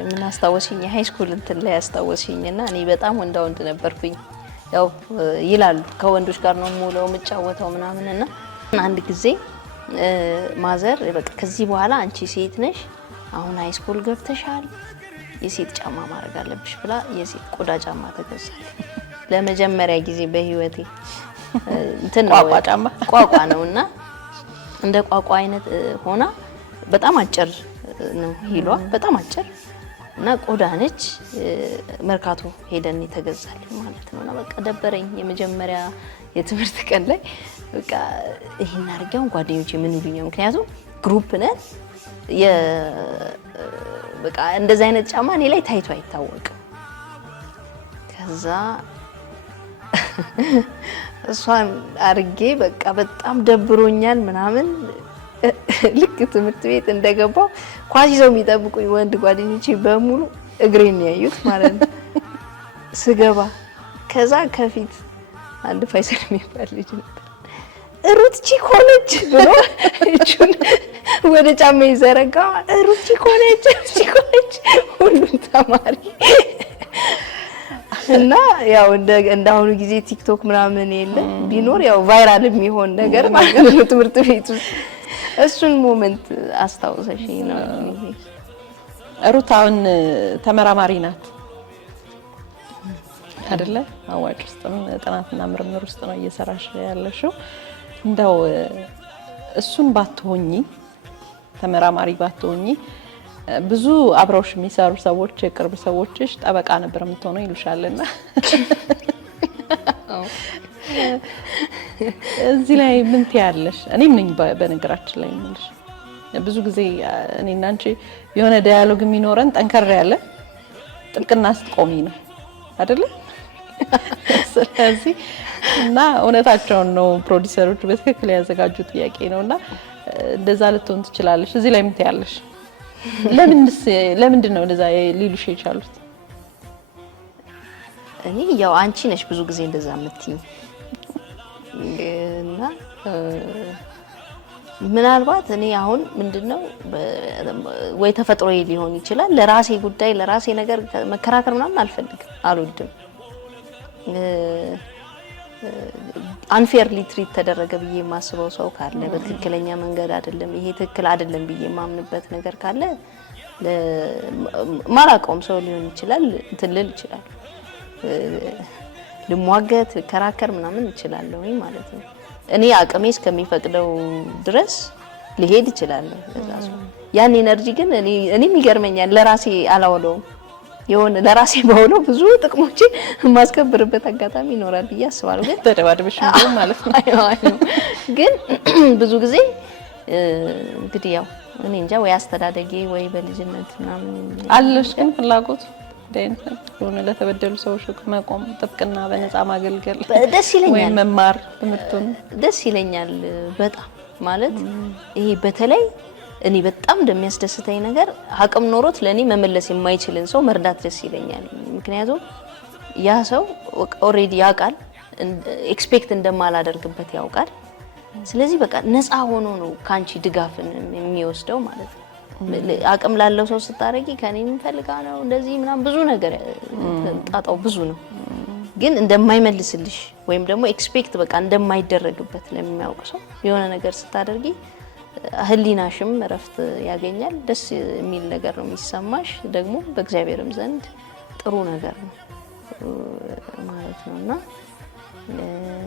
ምን አስታወሽኝ ሃይ ስኩል እንትን ላይ አስታወሽኝና እኔ በጣም ወንድ ነበርኩኝ። ያው ይላሉ ከወንዶች ጋር ነው ሙሉ የምጫወተው ምናምንና አንድ ጊዜ ማዘር በቃ ከዚህ በኋላ አንቺ ሴት ነሽ አሁን ሃይ ስኩል ገብተሻል የሴት ጫማ ማድረግ አለብሽ ብላ የሴት ቆዳ ጫማ ተገዛልኝ ለመጀመሪያ ጊዜ በህይወቴ እንትን ነው ቋቋ ነውና እንደ ቋቋ አይነት ሆና በጣም አጭር ነው ሂሏ በጣም አጭር እና ቆዳ ነች። መርካቶ ሄደን የተገዛልኝ ማለት ነውና በቃ ደበረኝ የመጀመሪያ የትምህርት ቀን ላይ በቃ ይሄን አርጋው ጓደኞቼ ምን ይሉኛል ምክንያቱም ግሩፕ ነን በቃ እንደዛ አይነት ጫማ እኔ ላይ ታይቶ አይታወቅም። ከዛ እሷን አርጌ በቃ በጣም ደብሮኛል ምናምን ልክ ትምህርት ቤት እንደገባው ኳስ ይዘው የሚጠብቁኝ ወንድ ጓደኞቼ በሙሉ እግሬን ያዩት ማለት ነው ስገባ። ከዛ ከፊት አንድ ፋይሰል የሚባል ልጅ ነበር ሩት ቺኮነች ብሎ እጁን ወደ ጫማ ይዘረጋ ሩት ቺኮነች ሁሉም ተማሪ እና ያው እንደአሁኑ ጊዜ ቲክቶክ ምናምን የለ ቢኖር ያው ቫይራል የሚሆን ነገር ማለት ነው ትምህርት ቤት ውስጥ እሱን ሞመንት አስታውሰሽኝ ነው። ሩት አሁን ተመራማሪ ናት አይደለ? አዋጭ ውስጥም ጥናትና ምርምር ውስጥ ነው እየሰራሽ ያለሽው። እንደው እሱን ባትሆኚ ተመራማሪ ባትሆኚ ብዙ አብረውሽ የሚሰሩ ሰዎች የቅርብ ሰዎችሽ ጠበቃ ነበር የምትሆነው ይሉሻልና እዚህ ላይ ምን ትያለሽ? እኔም ነኝ በነገራችን ላይ የምልሽ ብዙ ጊዜ እኔና አንቺ የሆነ ዳያሎግ የሚኖረን ጠንከር ያለ ጥብቅና ስትቆሚ ነው አይደለ? ስለዚህ እና እውነታቸውን ነው ፕሮዲሰሮች በትክክል ያዘጋጁ ጥያቄ ነውና እንደዛ ልትሆን ትችላለሽ። እዚህ ላይ ምን ትያለሽ? ለምንድን ነው እንደዛ ሊሉሽ የቻሉት? እኔ ያው አንቺ ነሽ ብዙ ጊዜ እንደዛ የምትይኝ እና ምናልባት እኔ አሁን ምንድነው ወይ ተፈጥሮዬ ሊሆን ይችላል ለራሴ ጉዳይ ለራሴ ነገር መከራከር ምናምን አልፈልግም፣ አልወድም። አንፌርሊ ትሪት ተደረገ ብዬ የማስበው ሰው ካለ በትክክለኛ መንገድ አይደለም ይሄ ትክክል አይደለም ብዬ የማምንበት ነገር ካለ ማራቆም ሰው ሊሆን ይችላል እንትን ልል ይችላል፣ ልሟገት ከራከር ምናምን እችላለሁ ማለት ነው። እኔ አቅሜ እስከሚፈቅደው ድረስ ሊሄድ ይችላል። ያን ኤነርጂ ግን እኔም ይገርመኛል ለራሴ አላውለውም። የሆነ ለራሴ ባውለው ብዙ ጥቅሞች ማስከብርበት አጋጣሚ ይኖራል ብዬ አስባለሁ። ግን ተደባድበሽ ነው ማለት ነው። ግን ብዙ ጊዜ እንግዲህ ያው እኔ እንጃ ወይ አስተዳደጌ ወይ በልጅነት ምናምን አለሽ ግን ፍላጎት ሆነ ለተበደሉ ሰዎች መቆም ጥብቅና በነፃ ማገልገል ደስ ይለኛል፣ ወይ መማር ትምህርቱን ደስ ይለኛል በጣም ማለት ይሄ በተለይ እኔ በጣም እንደሚያስደስተኝ ነገር አቅም ኖሮት ለኔ መመለስ የማይችልን ሰው መርዳት ደስ ይለኛል። ምክንያቱም ያ ሰው ኦሬዲ ያውቃል ኤክስፔክት እንደማላደርግበት ያውቃል። ስለዚህ በቃ ነፃ ሆኖ ነው ካንቺ ድጋፍን የሚወስደው ማለት ነው። አቅም ላለው ሰው ስታረጊ ከኔ ምን ፈልጋ ነው እንደዚህ ምናምን ብዙ ነገር ጣጣው ብዙ ነው። ግን እንደማይመልስልሽ ወይም ደግሞ ኤክስፔክት በቃ እንደማይደረግበት ለሚያውቅ ሰው የሆነ ነገር ስታደርጊ ህሊናሽም እረፍት ያገኛል። ደስ የሚል ነገር ነው የሚሰማሽ፣ ደግሞ በእግዚአብሔርም ዘንድ ጥሩ ነገር ነው ማለት ነውና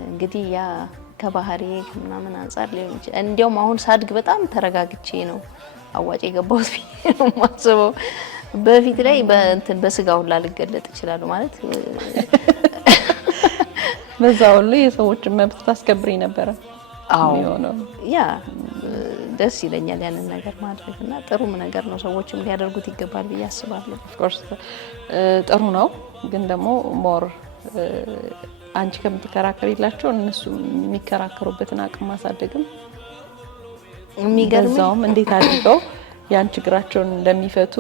እንግዲህ ያ ከባህሪ ምናምን አንፃር ሊሆን ይችላል። እንዲያውም አሁን ሳድግ በጣም ተረጋግቼ ነው አዋጭ የገባሁት ብዬ ነው የማስበው። በፊት ላይ በስጋ ሁላ ልገለጥ ይችላል ማለት በዛ ሁሉ የሰዎችን መብት ታስከብሪ ነበረ። አዎ ያ ደስ ይለኛል ያንን ነገር ማድረግና ጥሩም ነገር ነው፣ ሰዎችም ሊያደርጉት ይገባል ብዬ አስባለሁ። ኦፍ ኮርስ ጥሩ ነው፣ ግን ደግሞ ሞር አንቺ ከምትከራከሪላቸው እነሱ የሚከራከሩበትን አቅም ማሳደግም የሚገርመውም እንዴት አድርገው ያን ችግራቸውን እንደሚፈቱ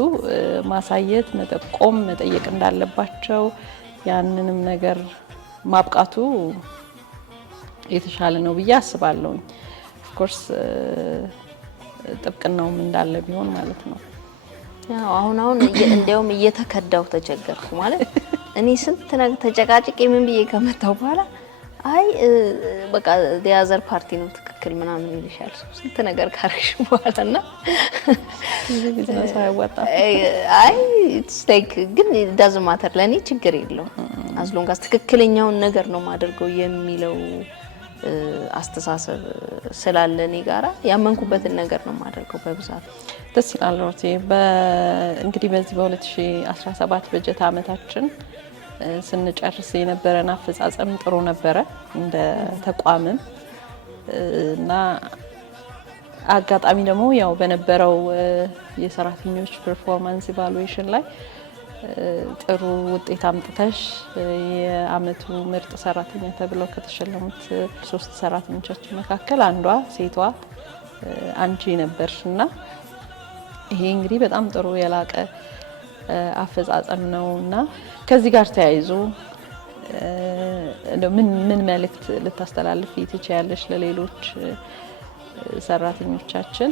ማሳየት፣ መጠቆም፣ መጠየቅ እንዳለባቸው ያንንም ነገር ማብቃቱ የተሻለ ነው ብዬ አስባለሁ። ኦፍ ኮርስ ጥብቅናውም እንዳለ ቢሆን ማለት ነው። ያው አሁን እንደውም እየተከዳው ተቸገርኩ ማለት እኔ ስንት ነገር ተጨቃጭቄ ምን ብዬ ከመጣሁ በኋላ አይ በቃ የአዘር ፓርቲ ነው ትክክል ምናምን ይልሻል ስንት ነገር ካረሽ በኋላና ቢዝነስ አይወጣ አይ ኢትስ ላይክ ግን ዳዝ ማተር ለኔ ችግር የለውም አዝሎንጋስ ትክክለኛውን ነገር ነው ማድረገው የሚለው አስተሳሰብ ስላለ እኔ ጋራ ያመንኩበትን ነገር ነው ማድረገው በብዛት። ደስ ይላል ሮቲ። እንግዲህ በዚህ በ2017 በጀት ዓመታችን ስንጨርስ የነበረን አፈጻጸም ጥሩ ነበረ እንደ ተቋምም እና አጋጣሚ ደግሞ ያው በነበረው የሰራተኞች ፐርፎርማንስ ኢቫሉዌሽን ላይ ጥሩ ውጤት አምጥተሽ የአመቱ ምርጥ ሰራተኛ ተብለው ከተሸለሙት 3 ሰራተኞቻችን መካከል አንዷ ሴቷ አንቺ ነበርሽና ይሄ እንግዲህ በጣም ጥሩ የላቀ አፈጻጸም ነውና ከዚህ ጋር ተያይዞ ምን መልእክት ልታስተላልፊ ትችያለሽ ለሌሎች ሰራተኞቻችን?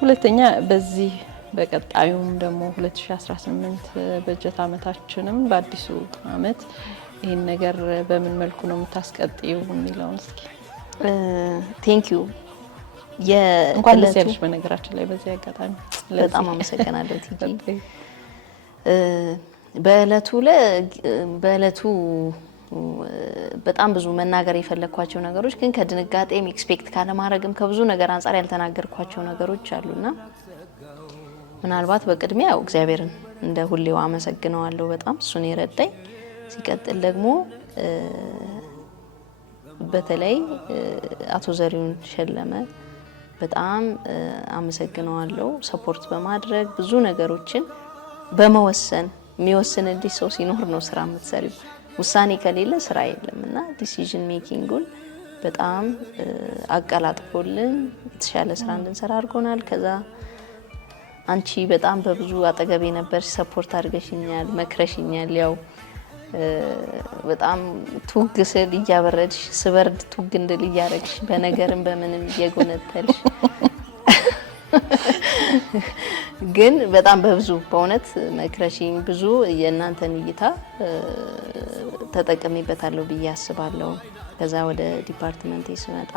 ሁለተኛ በዚህ በቀጣዩም ደግሞ 2018 በጀት ዓመታችንም በአዲሱ ዓመት ይሄን ነገር በምን መልኩ ነው የምታስቀጥዩ የሚለውን እስኪ። ቴንክ ዩ እንኳን ደስ ያለሽ በነገራችን ላይ በዚህ አጋጣሚ በጣም አመሰግናለሁ ቲጂ። በእለቱ በጣም ብዙ መናገር የፈለኳቸው ነገሮች ግን ከድንጋጤም ኤክስፔክት ካለማድረግም ከብዙ ነገር አንፃር ያልተናገርኳቸው ነገሮች አሉና ምናልባት በቅድሚያ ያው እግዚአብሔርን እንደ ሁሌው አመሰግነዋለሁ በጣም እሱን የረዳኝ። ሲቀጥል ደግሞ በተለይ አቶ ዘሪሁን ሸለመ በጣም አመሰግነዋለሁ። ሰፖርት በማድረግ ብዙ ነገሮችን በመወሰን የሚወስንልሽ ሰው ሲኖር ነው ስራ የምትሰሪው። ውሳኔ ከሌለ ስራ የለም እና ዲሲዥን ሜኪንጉን በጣም አቀላጥፎልን የተሻለ ስራ እንድንሰራ አድርጎናል። ከዛ አንቺ በጣም በብዙ አጠገቤ ነበርሽ፣ ሰፖርት አድርገሽኛል፣ መክረሽኛል። ያው በጣም ቱግ ስል እያበረድሽ ስበርድ ቱግ እንድል እያረግሽ በነገርም በምንም እየጎነተልሽ ግን በጣም በብዙ በእውነት መክረሽኝ ብዙ የእናንተን እይታ ተጠቅሜበታለሁ ብዬ አስባለሁ። ከዛ ወደ ዲፓርትመንት ስመጣ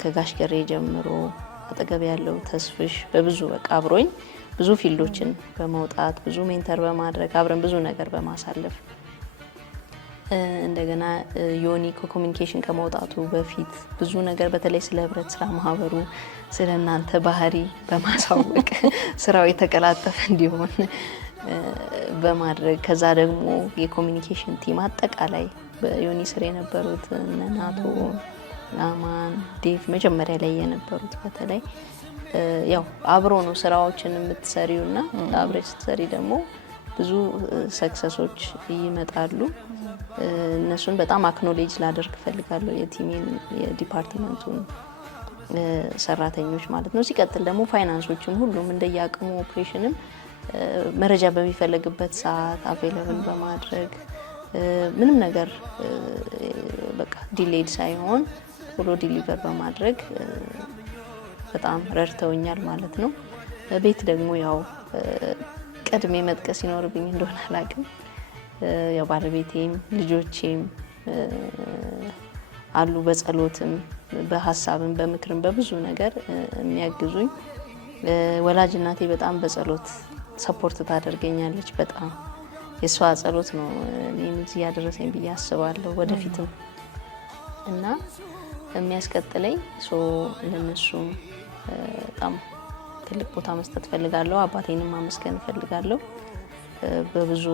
ከጋሽ ገሬ ጀምሮ አጠገብ ያለው ተስፍሽ በብዙ በቃ አብሮኝ ብዙ ፊልዶችን በመውጣት ብዙ ሜንተር በማድረግ አብረን ብዙ ነገር በማሳለፍ እንደገና ዮኒ ኮሚኒኬሽን ከመውጣቱ በፊት ብዙ ነገር በተለይ ስለ ህብረት ስራ ማህበሩ ስለ እናንተ ባህሪ በማሳወቅ ስራው የተቀላጠፈ እንዲሆን በማድረግ ከዛ ደግሞ የኮሚኒኬሽን ቲም አጠቃላይ በዮኒ ስር የነበሩት ናቶ፣ አማን፣ ዴቭ መጀመሪያ ላይ የነበሩት በተለይ ያው አብሮ ነው ስራዎችን የምትሰሪውና አብረሽ ስትሰሪ ደግሞ ብዙ ሰክሰሶች ይመጣሉ። እነሱን በጣም አክኖሌጅ ላደርግ ፈልጋለሁ የቲሜን የዲፓርትመንቱን ሰራተኞች ማለት ነው። ሲቀጥል ደግሞ ፋይናንሶችም ሁሉም እንደየአቅሙ ኦፕሬሽንም መረጃ በሚፈልግበት ሰዓት አቬይለብል በማድረግ ምንም ነገር በቃ ዲሌይድ ሳይሆን ቶሎ ዲሊቨር በማድረግ በጣም ረድተውኛል ማለት ነው። ቤት ደግሞ ያው ቀድሜ መጥቀስ ይኖርብኝ እንደሆነ አላውቅም። ያው ባለቤቴም ልጆቼም አሉ በጸሎትም በሀሳብም በምክርም በብዙ ነገር የሚያግዙኝ። ወላጅ እናቴ በጣም በጸሎት ሰፖርት ታደርገኛለች። በጣም የሷ ጸሎት ነው እኔን እዚህ ያደረሰኝ ብዬ አስባለሁ ወደፊትም እና የሚያስቀጥለኝ ለነሱም በጣም ትልቅ ቦታ መስጠት ፈልጋለሁ። አባቴንም ማመስገን ፈልጋለሁ። በብዙ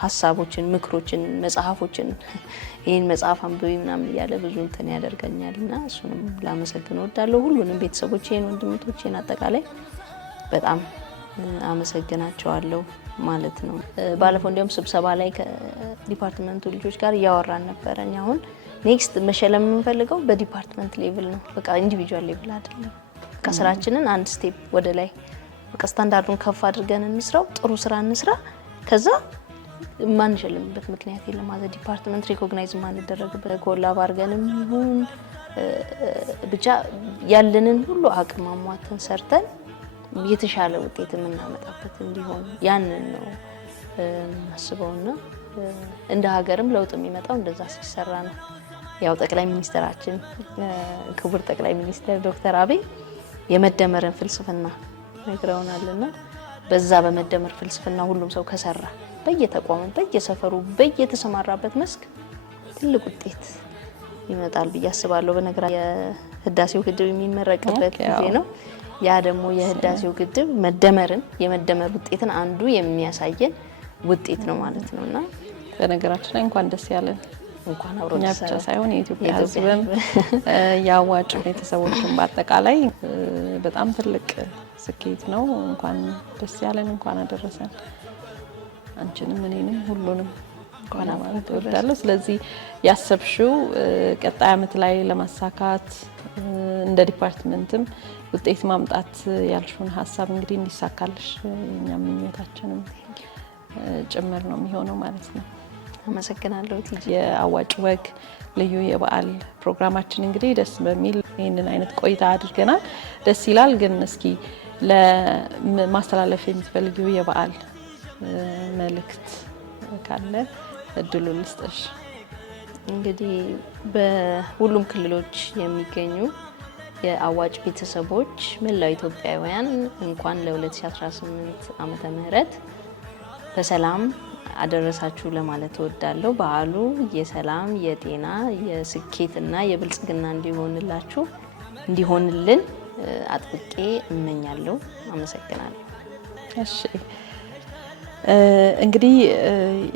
ሀሳቦችን፣ ምክሮችን፣ መጽሐፎችን ይህን መጽሐፍ አንብቢ ምናምን እያለ ብዙ እንትን ያደርገኛልና እሱንም ላመሰግን እወዳለሁ። ሁሉንም ቤተሰቦቼን፣ ወንድምቶቼን አጠቃላይ በጣም አመሰግናቸዋለሁ ማለት ነው። ባለፈው እንዲያውም ስብሰባ ላይ ከዲፓርትመንቱ ልጆች ጋር እያወራን ነበረ። እኛ አሁን ኔክስት መሸለም የምንፈልገው በዲፓርትመንት ሌቭል ነው። በቃ ኢንዲቪጁዋል ሌቭል አይደለም። በቃ ስራችንን አንድ ስቴፕ ወደ ላይ በቃ ስታንዳርዱን ከፍ አድርገን እንስራው፣ ጥሩ ስራ እንስራ። ከዛ ማንሸልምበት ምክንያት የለም። አዘ ዲፓርትመንት ሪኮግናይዝ ማንደረግበት ኮላብ አድርገንም ይሁን ብቻ ያለንን ሁሉ አቅም አሟተን ሰርተን የተሻለ ውጤት የምናመጣበት እንዲሆን ያንን ነው አስበውና እንደ ሀገርም ለውጥ የሚመጣው እንደዛ ሲሰራ ነው። ያው ጠቅላይ ሚኒስትራችን ክቡር ጠቅላይ ሚኒስትር ዶክተር አብይ የመደመርን ፍልስፍና ነግረውናልና በዛ በመደመር ፍልስፍና ሁሉም ሰው ከሰራ በየተቋሙ፣ በየሰፈሩ፣ በየተሰማራበት መስክ ትልቅ ውጤት ይመጣል ብዬ አስባለሁ። በነገራችን የህዳሴው ግድብ የሚመረቅበት ጊዜ ነው። ያ ደግሞ የህዳሴው ግድብ መደመርን የመደመር ውጤትን አንዱ የሚያሳየን ውጤት ነው ማለት ነውና በነገራችን ላይ እንኳን ደስ ያለን። እንኳን አብሮ እኛ ብቻ ሳይሆን የኢትዮጵያ ሕዝብም የአዋጭ ቤተሰቦችን በአጠቃላይ በጣም ትልቅ ስኬት ነው። እንኳን ደስ ያለን፣ እንኳን አደረሰን። አንቺንም እኔንም ሁሉንም እንኳን ማለት እወዳለሁ። ስለዚህ ያሰብሽው ቀጣይ ዓመት ላይ ለማሳካት እንደ ዲፓርትመንትም ውጤት ማምጣት ያልሽውን ሀሳብ እንግዲህ እንዲሳካልሽ የኛም ምኞታችንም ጭምር ነው የሚሆነው ማለት ነው። አመሰግናለሁ ቲጂ። የአዋጭ ወግ ልዩ የበዓል ፕሮግራማችን እንግዲህ ደስ በሚል ይህንን አይነት ቆይታ አድርገናል። ደስ ይላል። ግን እስኪ ለማስተላለፍ የምትፈልጊው የበዓል መልእክት ካለ እድሉ ልስጥሽ። እንግዲህ በሁሉም ክልሎች የሚገኙ የአዋጭ ቤተሰቦች መላው ኢትዮጵያውያን እንኳን ለ2018 ዓመተ ምህረት በሰላም አደረሳችሁ ለማለት እወዳለሁ። በዓሉ የሰላም፣ የጤና፣ የስኬትና የብልጽግና እንዲሆንልን አጥብቄ እመኛለሁ። አመሰግናለሁ። እሺ እንግዲህ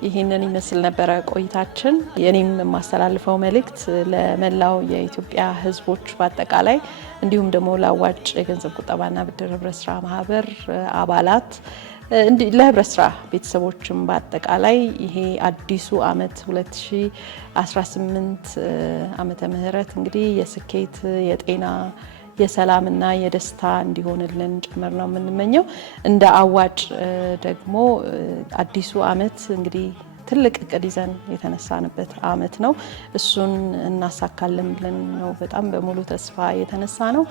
ይሄንን ይመስል ነበረ ቆይታችን። የኔም የማስተላልፈው መልእክት ለመላው የኢትዮጵያ ሕዝቦች በአጠቃላይ እንዲሁም ደግሞ ለአዋጭ የገንዘብ ቁጠባና ብድር ህብረት ስራ ማህበር አባላት ለህብረት ስራ ቤተሰቦችም በአጠቃላይ ይሄ አዲሱ አመት 2018 ዓመተ ምህረት እንግዲህ የስኬት የጤና የሰላምና የደስታ እንዲሆንልን ጭምር ነው የምንመኘው። እንደ አዋጭ ደግሞ አዲሱ አመት እንግዲህ ትልቅ እቅድ ይዘን የተነሳንበት አመት ነው። እሱን እናሳካለን ብለን ነው በጣም በሙሉ ተስፋ የተነሳ ነው።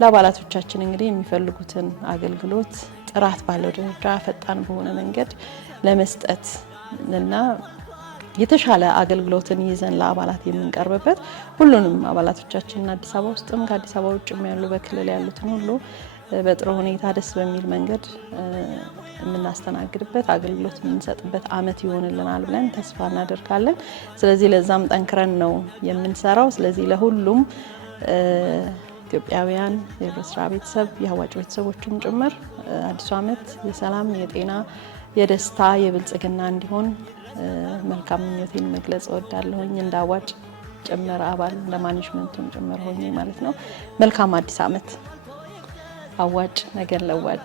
ለአባላቶቻችን እንግዲህ የሚፈልጉትን አገልግሎት ጥራት ባለው ደረጃ ፈጣን በሆነ መንገድ ለመስጠት እና የተሻለ አገልግሎትን ይዘን ለአባላት የምንቀርብበት ሁሉንም አባላቶቻችን አዲስ አበባ ውስጥም ከአዲስ አበባ ውጭም ያሉ በክልል ያሉትን ሁሉ በጥሩ ሁኔታ ደስ በሚል መንገድ የምናስተናግድበት አገልግሎት የምንሰጥበት አመት ይሆንልናል ብለን ተስፋ እናደርጋለን። ስለዚህ ለዛም ጠንክረን ነው የምንሰራው። ስለዚህ ለሁሉም ኢትዮጵያውያን የህብረት ስራ ቤተሰብ የአዋጭ ቤተሰቦችም ጭምር አዲሱ አመት የሰላም የጤና የደስታ የብልጽግና እንዲሆን መልካም ምኞቴን መግለጽ እወዳለሁኝ። እንደ አዋጭ ጭምር አባል እንደ ማኔጅመንቱም ጭምር ሆኜ ማለት ነው። መልካም አዲስ አመት። አዋጭ ነገን ለዋጭ